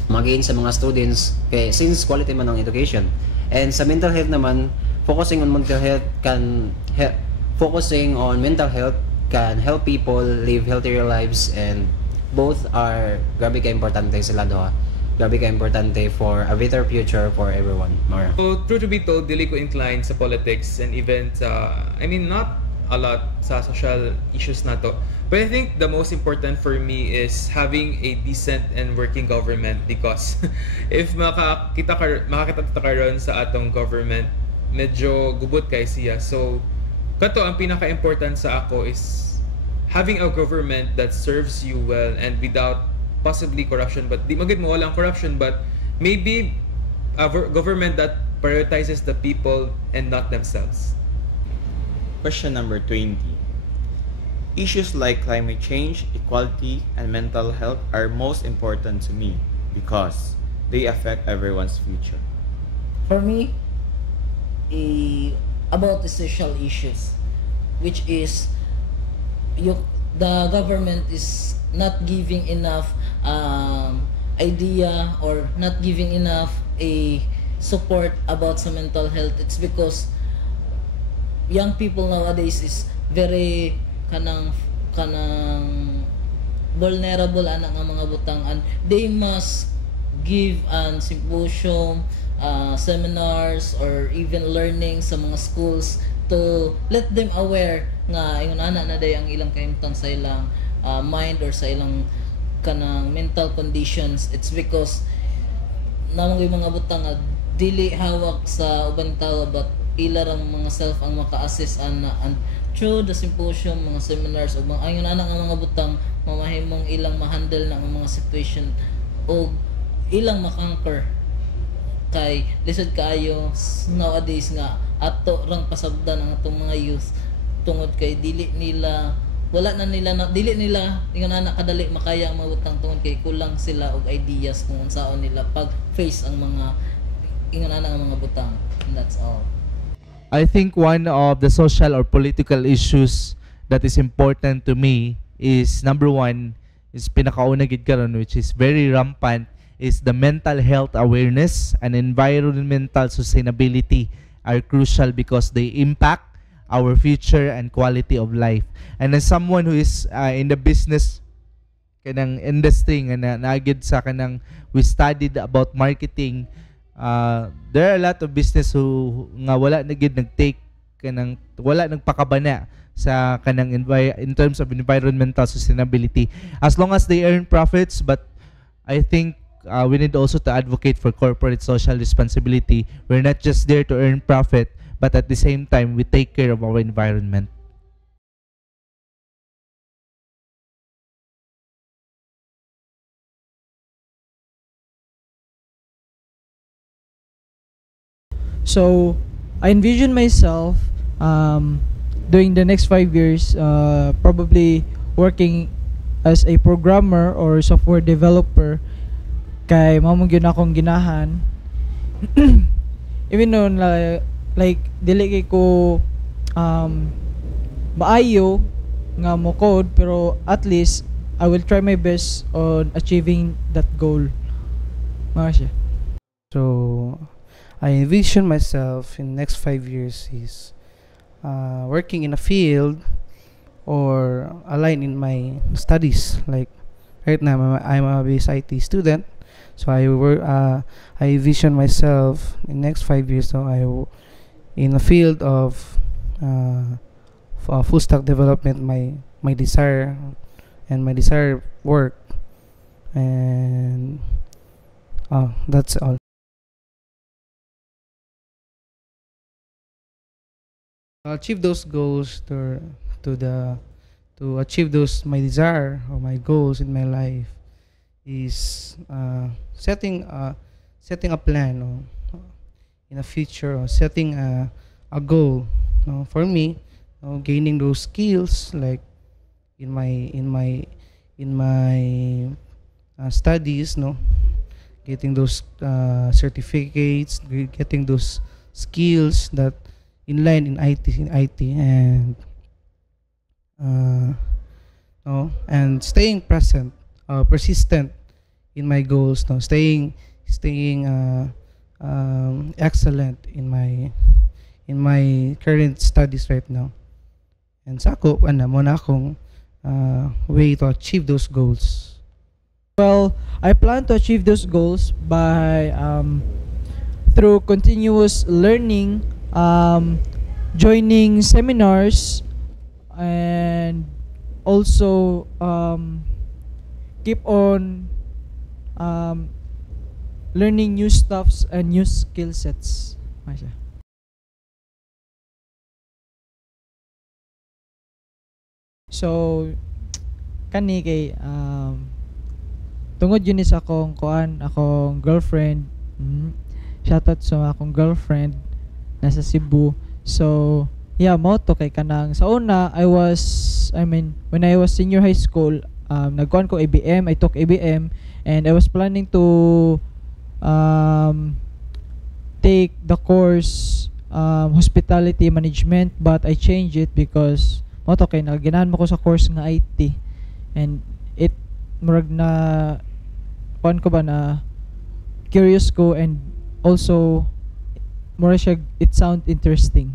mag-gain sa mga students kay since quality man ang education. And sa mental health naman, focusing on mental health can help people live healthier lives, and both are grabe ka importante sila doha. Grabe ka importante for a better future for everyone. Mara. So, true to be told, dili ko inclined sa politics and even not a lot sa social issues na to. But I think the most important for me is having a decent and working government, because if makakita ta karon sa atong government, medyo gubot kay siya. So, kato ang pinaka-important sa ako is having a government that serves you well and without possibly corruption, but di magid mo walang corruption, but maybe a government that prioritizes the people and not themselves. Question number 20. Issues like climate change, equality, and mental health are most important to me because they affect everyone's future. For me, about the social issues, which is the government is not giving enough idea or not giving enough a support about sa mental health. It's because young people nowadays is very kanang vulnerable ana nga mga butang, and they must give an symposium, seminars or even learning sa mga schools to let them aware nga ingon ana na day ang ilang kahimtang sa ilang mind or sa ilang kanang mental conditions. It's because namang yung mga butang nga dili hawak sa ubang tao, but ilarang mga self ang maka-assess ana, and through the symposium, mga seminars o mga ayon ana nga mga butang mamahimong ilang ma-handle na ang mga situation o ilang makanker kay lisod kaayo nowadays nga ato rang pasabdan ang atong mga youth tungod kay dili nila ingon ana kadali makaya ang mga butang tungod kay kulang sila og ideas kung unsaon nila pag face ang mga ingon ana nga mga butang. And that's all. I think one of the social or political issues that is important to me is number one is pinakauna gid karon, which is very rampant, is the mental health awareness and environmental sustainability are crucial because they impact our future and quality of life. And as someone who is in the business kanang industry nga nagid sa kanang we studied about marketing, there are a lot of business who nga wala na gid nagtake kanang wala nagpakabana sa kanang in terms of environmental sustainability, as long as they earn profits. But I think we need also to advocate for corporate social responsibility. We're not just there to earn profit, but at the same time we take care of our environment. So I envision myself during the next 5 years probably working as a programmer or software developer, kay mao gyud akong ginahan. Even though like dili kay ko maayo nga mo code, pero at least I will try my best on achieving that goal. Mga siya. So I envision myself in the next 5 years is working in a field or aligned in my studies. Like right now, I'm a base IT student, so I envision myself in the next 5 years. So in a field of full stack development, my desire and my desired work, and that's all. Achieve those goals to achieve those my desire or my goals in my life is setting a plan in the future, or setting a goal. For me, gaining those skills like in my studies, no, getting those certificates, getting those skills that in line in IT, and uh, no, and staying persistent in my goals, no, staying excellent in my current studies right now. And sa ako, muna akong way to achieve those goals. Well, I plan to achieve those goals by through continuous learning, joining seminars, and also keep on learning new stuffs and new skill sets. Masya. So kani kay tungod yun is akong girlfriend. Shoutout sa akong girlfriend nasa Cebu. So yeah, mo to kay kanang sa una when I was senior high school, nagkuhan ko ABM, I took ABM, and I was planning to take the course hospitality management, but I changed it because mo to kay naganahan mo ko sa course nga IT, and it murag na kuan ko ba na curious ko, and also mura siya, it sound interesting.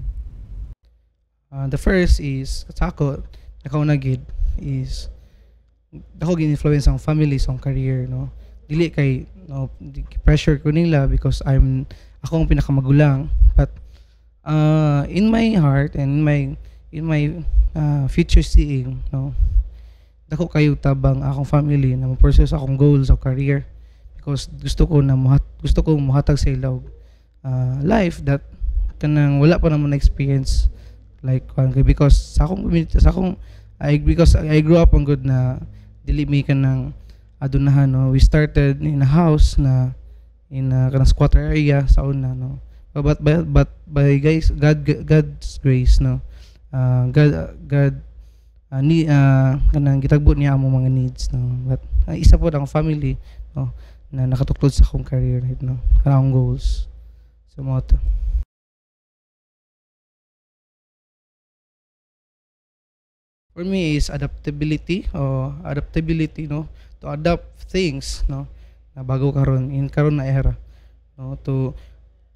The first is sa ako nakauna gid is ako gin-influence ang family sa career, no, dili kay no pressure ko nila because ako ang pinakamagulang, but in my heart and in my future seeing, no, dako kayo tabang akong family na ma-pursue sa akong goals sa career, because gusto ko muhatag sa ilaw life that kanang wala pa naman na experience, like because sa akong community, because I grew up on good na dili mi kanang adunahan, no. We started in a house na in a kanang squatter area sa una, no, but by God's grace, no, God kanang gitagbo niya amo mga needs, no, but isa po ang family, no, na nakatuklod sa akong career right now, akong goals sa mga to. For me is adaptability, no, to adapt things, no, na bago karon na era, no, to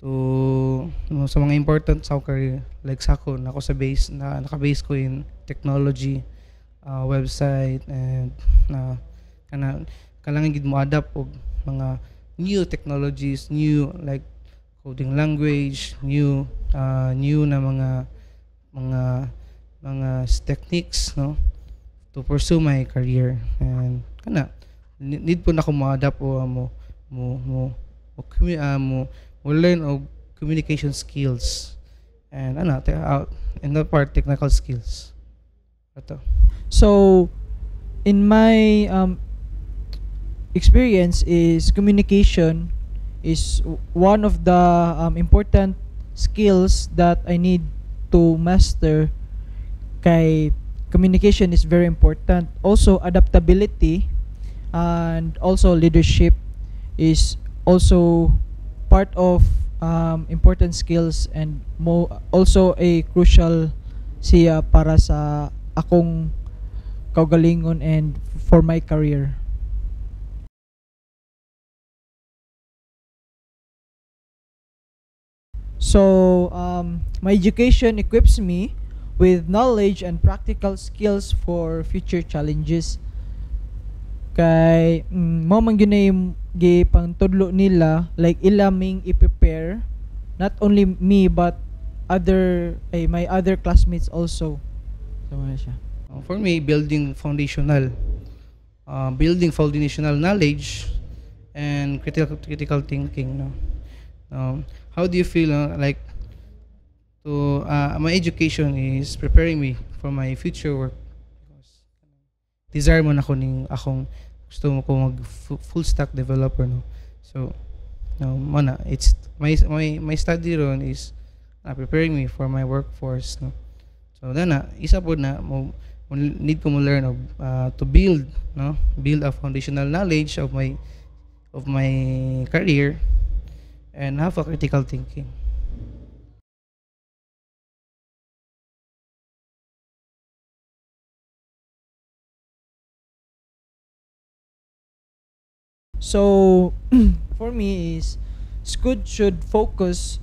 no, sa mga important sa akong career, like sa ako nako sa base na naka-base ko in technology, website, and kailangan gid mo adapt og mga new technologies, new like coding language, new na mga techniques, no, to pursue my career. And need po na ako ma-adapt o mo learn og communication skills and and that part technical skills. Ito. So in my experience is communication is one of the important skills that I need to master. Kay communication is very important. Also adaptability and also leadership is also part of important skills, and also a crucial siya para sa akong kaugalingon and for my career. So my education equips me with knowledge and practical skills for future challenges. Kay mo man gyud gipang tudlo nila, like ilaming i-prepare not only me but my other classmates also. So siya. For me, building foundational knowledge and critical thinking, no. How do you feel like to my education is preparing me for my future work, because desire mo na ko ning akong gusto mo ko mag full stack developer, no. So mana it's my study ron is preparing me for my workforce, no. So na isa po na need ko mo learn of to build, no, build a foundational knowledge of my career and have a critical thinking. So for me is school should focus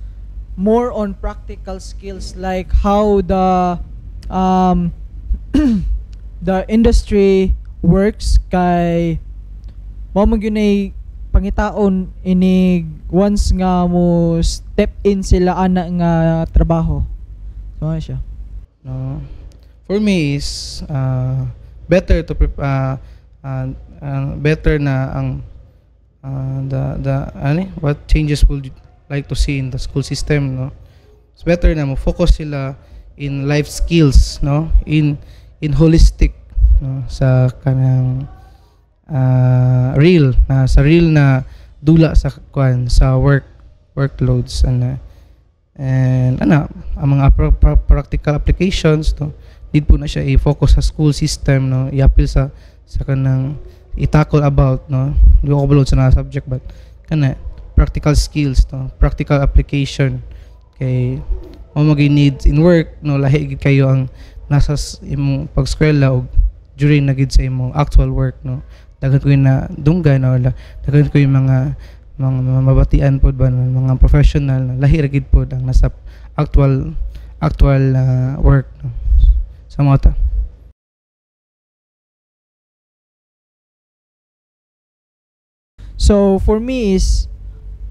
more on practical skills like how um the industry works kay mao man gyud ay pangitaon inig once nga mo step in sila ana nga trabaho. So ano siya. No, for me is better to better na ang the what changes would you like to see in the school system, no? It's better na mo focus sila in life skills, no, in holistic, no, sa kanang real na dula sa kwan sa workloads and ang mga practical applications, no, need po na siya i-focus sa school system, no, i-appeal sa kanang i-tackle about, no, di ko kabulod sa na subject but kana practical skills, no, practical application kay mo magi-needs in work, no, lahi gid kayo ang nasa imong pag-eskwela o during na gid sa imong actual work, no, daghan ko yung na dunggay, no, daghan ko yung mga mabatian pod ba mga professional na lahi ra gid pod ang nasa actual work, no, sa mga ta. So for me is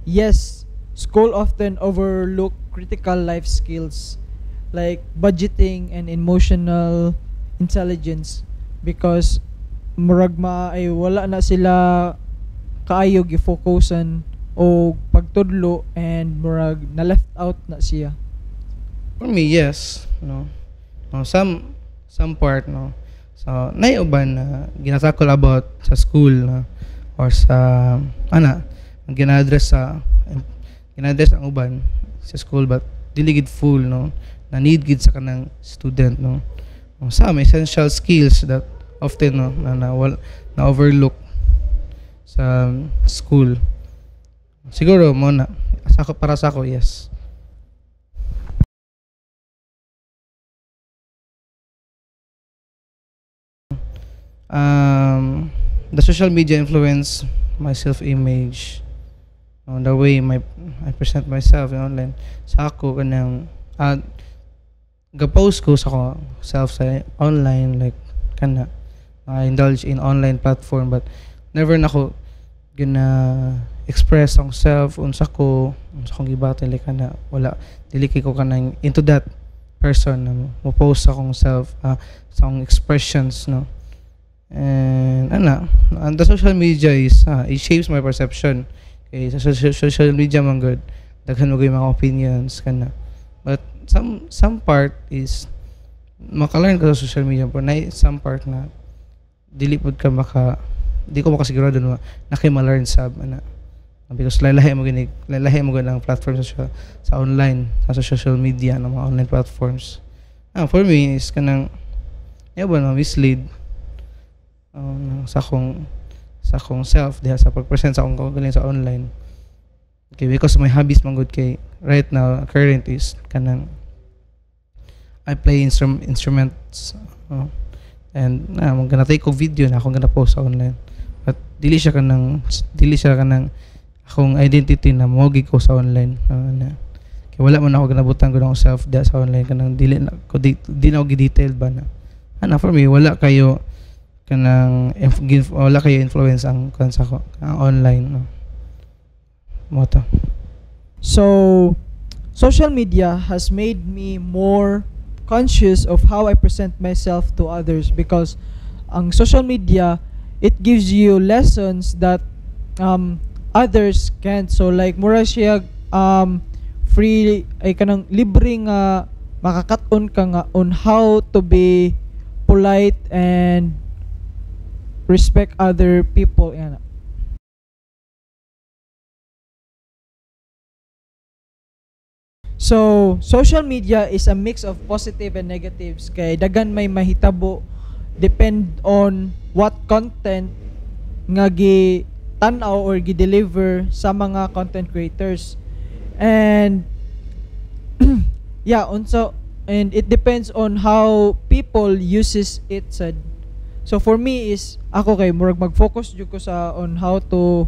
yes, school often overlook critical life skills like budgeting and emotional intelligence because murag ay wala na sila kaayo gi-focusan o pagtudlo and murag na left out na siya. For me, yes, no. No, some part, no. So naiuban na ginatakol about sa school, no, or sa ang gina-address ang uban sa school but dili gid full, no, na need gid sa kanang student, no. Some essential skills that often, no, na overlook sa school. Siguro mo na para sa ako, yes. The social media influence my self-image on the way I present myself online. Sa ako kanang ga-post ko sa ko self sa online like kana I indulge in online platform but never na ako gina express ang self unsa kong gibatin like kana wala dili kay ko kanang into that person na mo post akong self sa akong expressions, no. And and the social media is it shapes my perception. Okay, sa social media man good daghan mo gyud mga opinions kana but some part is maka-learn ka sa social media pero na some part na dili pud ka di ko makasigurado na ma-learn sa because lalahi mo ang platform sa online sa social media ng mga online platforms. For me is kanang mislead sa akong self diha sa pag-present sa akong kaugaling sa online. Okay, because my hobbies man good kay right now current is kanang I play instruments, and mo gonna take ko video na akong gonna post sa online but dili siya kanang akong identity na mogi ko sa online, kay wala man ako ganabutan ko ng self diha sa online kanang dili na ako gi-detailed ba na for me wala kayo influence ang kansa ko ang online, no, mo to. So social media has made me more conscious of how I present myself to others because ang social media it gives you lessons that others can't. So like mura siya free ay kanang libre nga makakaton ka nga on how to be polite and respect other people, yan. So, social media is a mix of positive and negatives kay dagan may mahitabo depend on what content nga gi tan-aw or gi-deliver sa mga content creators. And yeah, also and it depends on how people uses it said. So for me is ako kay murag mag-focus jud ko sa on how to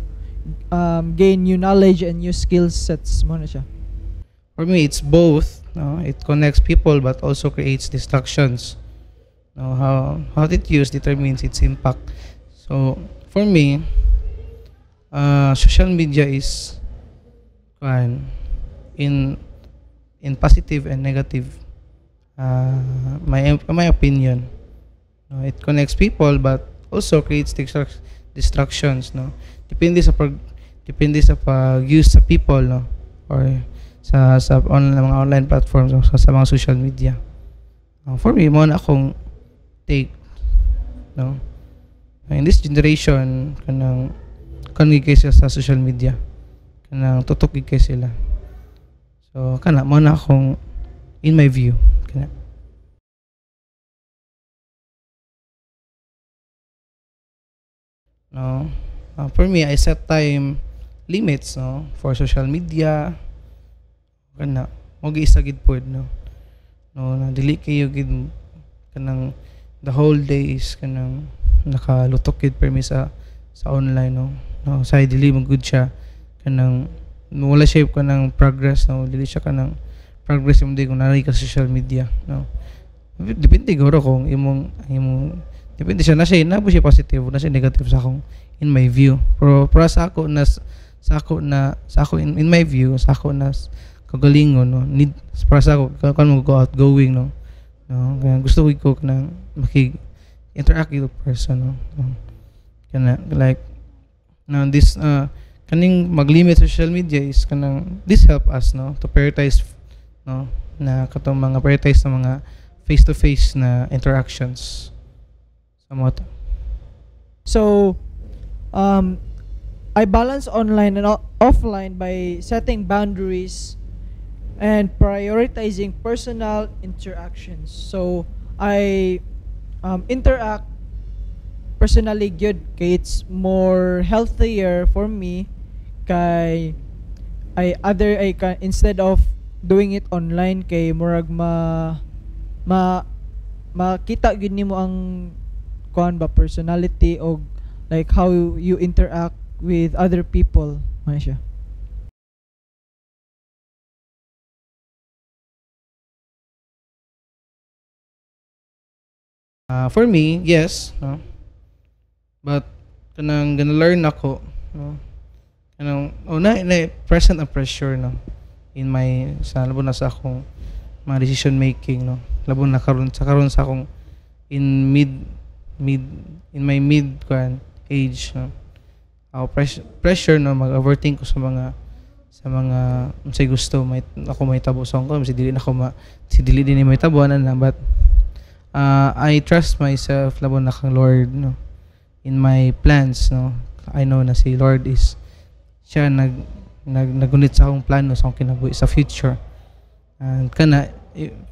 gain new knowledge and new skill sets mo na siya. For me, it's both. No? It connects people but also creates distractions. No? How it used determines its impact. So, for me, social media is in positive and negative. My opinion. No? It connects people but also creates distractions. No? Depende sa pag-use sa people, no? Or sa mga online platforms o sa mga social media. For me, mo na akong take, no? In this generation, kanang gigay sila sa social media, kanang tutok gigay sila. So kana mo na akong in my view kana. No, for me, I set time limits, no, for social media. Kana mo giisa gid pod, no, na dili kayo gid kanang the whole day is kanang nakalutok gid permi sa online, no, sa dili mo good siya kanang wala siya kanang progress, no, dili siya kanang progress mo di kung nari ka sa social media, no. Depende guro kung imong depende siya na siya positive na siya negative sa akong in my view. Pero para sa ako in my view, sa ako na kagalingon, no, need para sa ako kan mo go outgoing, no, kaya gusto ko na interact with person, no, kana like now this kaning maglimit social media is kanang this help us, no, to prioritize, no, na katong mga prioritize na mga face to face na interactions sa mga to. So I balance online and offline by setting boundaries and prioritizing personal interactions. So I interact personally good kay it's more healthier for me kay instead of doing it online kay murag makita gid nimo ang kuan ba personality o like how you interact with other people man siya. For me, yes, no. But kanang gonna learn ako, no. Kanang na present ang pressure, no, in my sa labo na sa akong mga decision making, no. Labo na karon sa akong in my mid age, no. Ako pressure, no, mag-overthink ko sa mga unsay gusto ako may tabo sa ko, si dili din may tabuanan na, but I trust myself labo na kang Lord, no, in my plans, no. I know na si Lord is siya nagunit sa akong plano sa akong kinabuhi sa future, and kana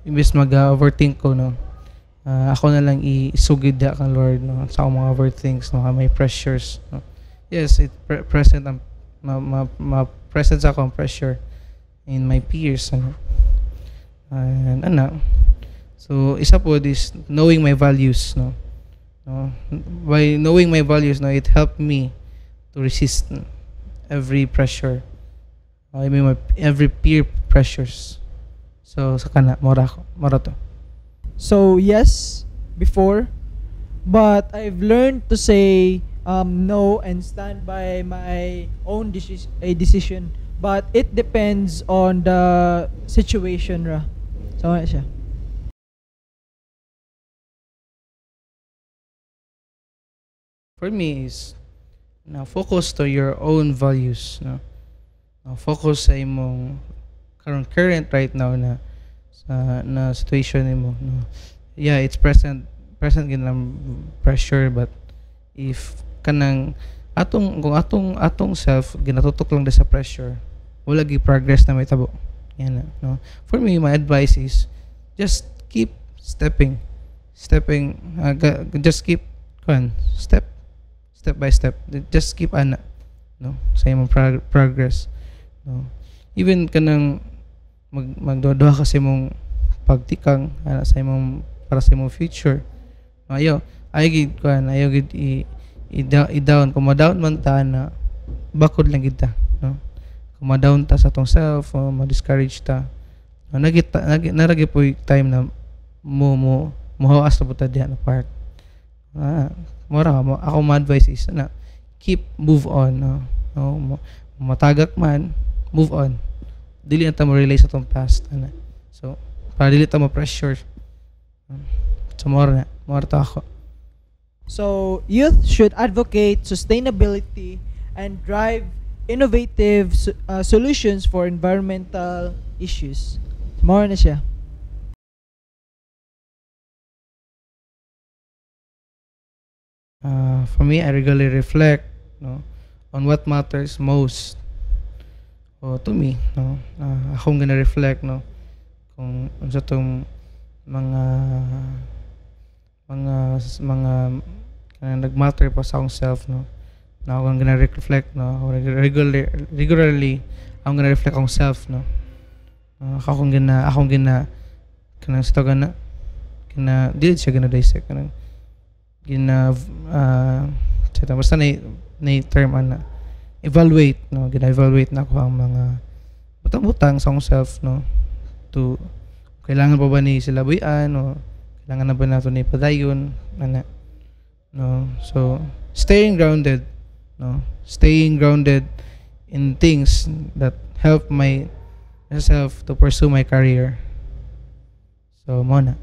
imbes mag-overthink ko, no, ako na lang isugid da kang Lord, no, sa akong mga overthinks, no, may pressures, no. Yes, it present ang present sa akong pressure in my peers, ano. And so isa po is knowing my values, no. By knowing my values, no, it helped me to resist every pressure. I mean every peer pressures. So sa kana mora to. So yes, before, but I've learned to say no and stand by my own decision. But it depends on the situation, ra. So siya. For me is now focus to your own values, no. Now focus sa imong current right now na situation nimo, no. Yeah, it's present gid lang pressure, but if kanang atong self ginatutok lang sa pressure, wala gi progress na may tabo. Yan, no. For me, my advice is just keep stepping, just keep step by step. Just keep no, sa imong progress, no. Even kanang magduha ka sa imong pagtikang sa imong para sa imong future. Ayaw gid i-down kung ma-down man ta na bakod lang gid ta, no. Kung ma-down ta sa atong self o ma-discourage ta, naragi po yung time na muhawas na po ta diyan na part. Ako ma-advise is na keep move on, no. Matagak man, move on. Dili na ta mo relate sa atong past, so para dili ta mo pressure. So more ta ako. So, youth should advocate sustainability and drive innovative solutions for environmental issues. More na siya. For me, I regularly reflect, no, on what matters most to me, no. Akong gonna reflect, no, kung sa tong mga nagmatter pa sa akong self, no. Na akong gonna reflect, no, regularly akong gonna reflect akong self, no. Akong gina kanang sa gana dili siya gana dissect kanang basta na term evaluate, no. Gina-evaluate na ako ang mga butang-butang sa akong self, no, to kailangan pa ba ni sila buyan o kailangan na ba nato ni padayon, no. So staying grounded in things that help myself to pursue my career. So mona.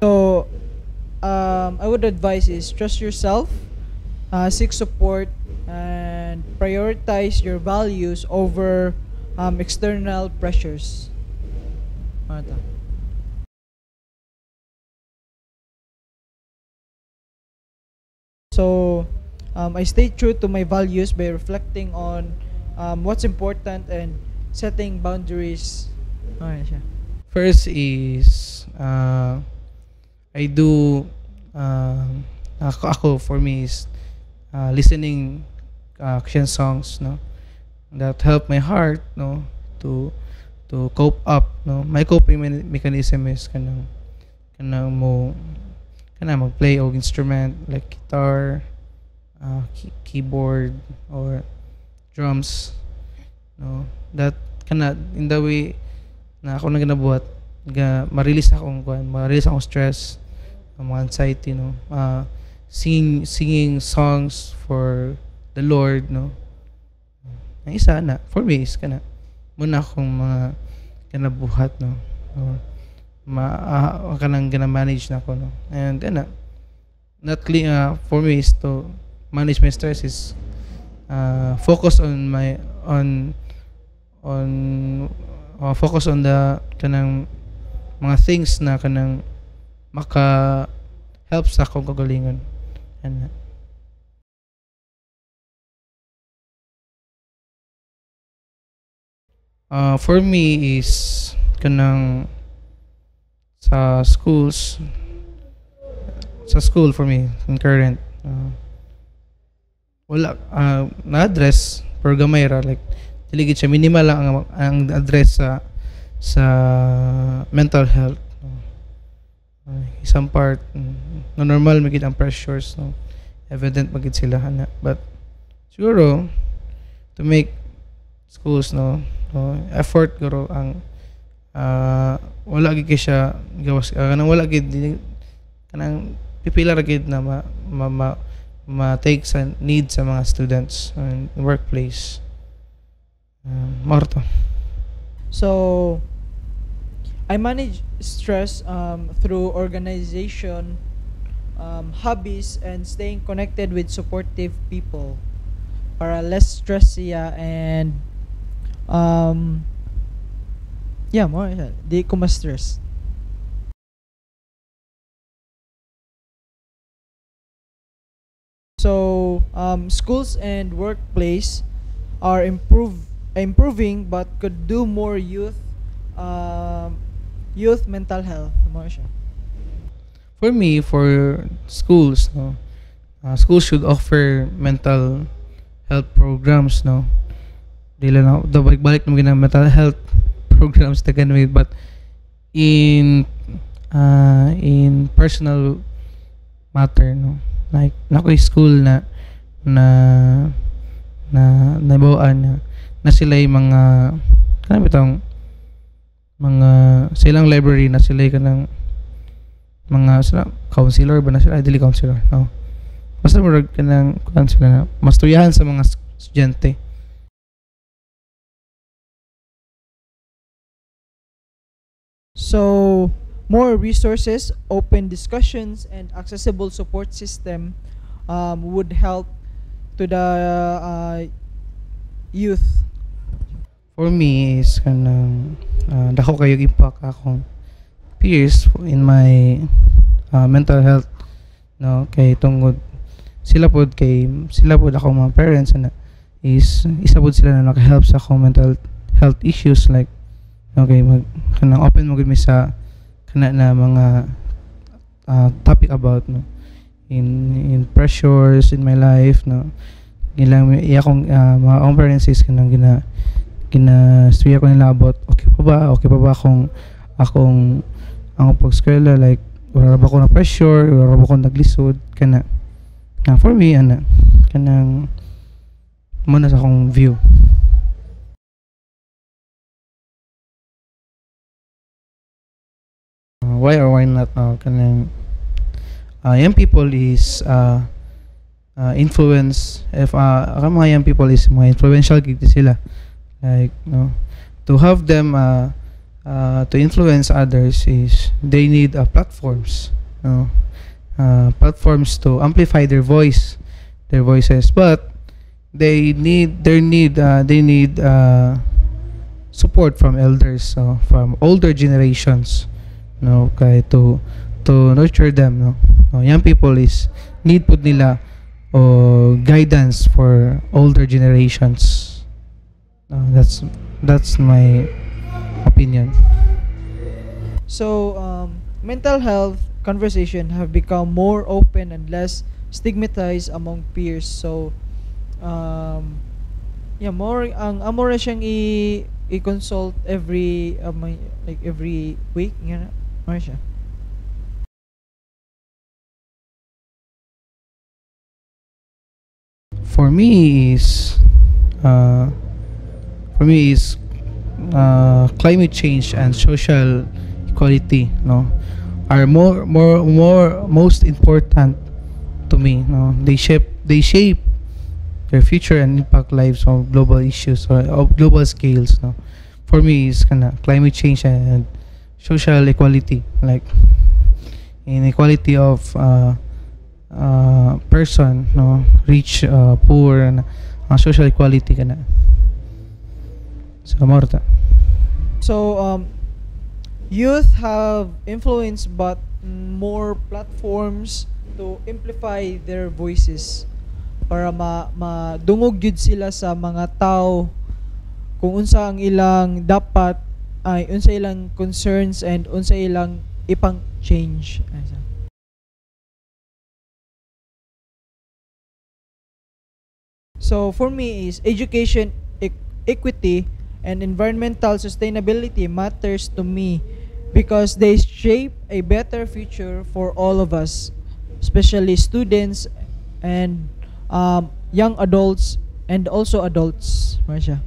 So, I would advise is trust yourself, seek support, and prioritize your values over external pressures. Ano to? So, I stay true to my values by reflecting on what's important and setting boundaries. Okay siya. First is I do ako for me is listening Christian songs, no, that help my heart, no, to cope up, no. My coping mechanism is kanang mag-play og instrument like guitar, keyboard or drums, no. That in the way na ako na ginabuhat ma-release akong stress, mga anxiety, no. Singing songs for the Lord, no. Ang isa na for me is muna akong mga kinabuhat, no, or kanang gina-manage na ako, no. And then not clear for me is to manage my stress is focus on focus on the kanang mga things na kanang maka help sa akong kagalingon. And for me is kanang sa school for me in current wala na-address pero gamay ra, like diligid siya, minimal lang ang address sa mental health, no. Isang part na normal magid ang pressures, no, evident magid sila but siguro to make schools, no, effort guro ang wala gid siya gawas kanang wala gid kanang pipila ra gid na ma-take sa need sa mga students in workplace. Marto. So, I manage stress through organization, hobbies, and staying connected with supportive people para less stress siya and more siya. Di ko ma-stress. So, schools and workplace are improving but could do more youth youth mental health mo siya. For me, for schools, no, schools should offer mental health programs, no. Dili na balik naman ng mental health programs na ganun, but in personal matter, no. Like nakoy school na nabawaan na sila yung mga kanang bitong mga silang library na sila kanang mga sila counselor ba na sila, dili counselor, no. Basta murag kanang counselor na mas tuyahan sa mga estudyante. So, more resources, open discussions, and accessible support system would help to the youth. For me is kanang dako kayo impact akong peers in my mental health, no, kay tungod sila pod ako mga parents na is isa pod sila na naka-help sa akong mental health issues, like okay kanang open mo gud mi sa kana na mga topic about, no, in pressures in my life, no, ilang akong mga own parents is kanang gina-story ko nila about okay pa ba akong pag-eskwela, like wala ba ko na pressure, wala ba ko naglisod kana. For me kanang muna sa akong view. Why or why not kanang young people is influence, if mga young people is mga influential gid sila, like, no, to have them to influence others is they need platforms, no, platforms to amplify their voices, but they need support from elders, so from older generations, no, kay to nurture them, no. Young people is need pud nila guidance for older generations. That's my opinion. So, mental health conversation have become more open and less stigmatized among peers. So, more ang amore siyang i-consult every like every week, nga na siya. For me is climate change and social equality, no, are most important to me, no. They shape their future and impact lives on global issues or of global scales, no. For me is kana climate change and social equality, like inequality of person, no, rich, poor, and social equality kana. So Marta. So, youth have influence but more platforms to amplify their voices para madungog gyud sila sa mga tao kung unsa ang ilang dapat ay unsa ilang concerns and unsa ilang ipang change. So for me is education equity and environmental sustainability matters to me because they shape a better future for all of us, especially students and young adults and also adults. Marsha.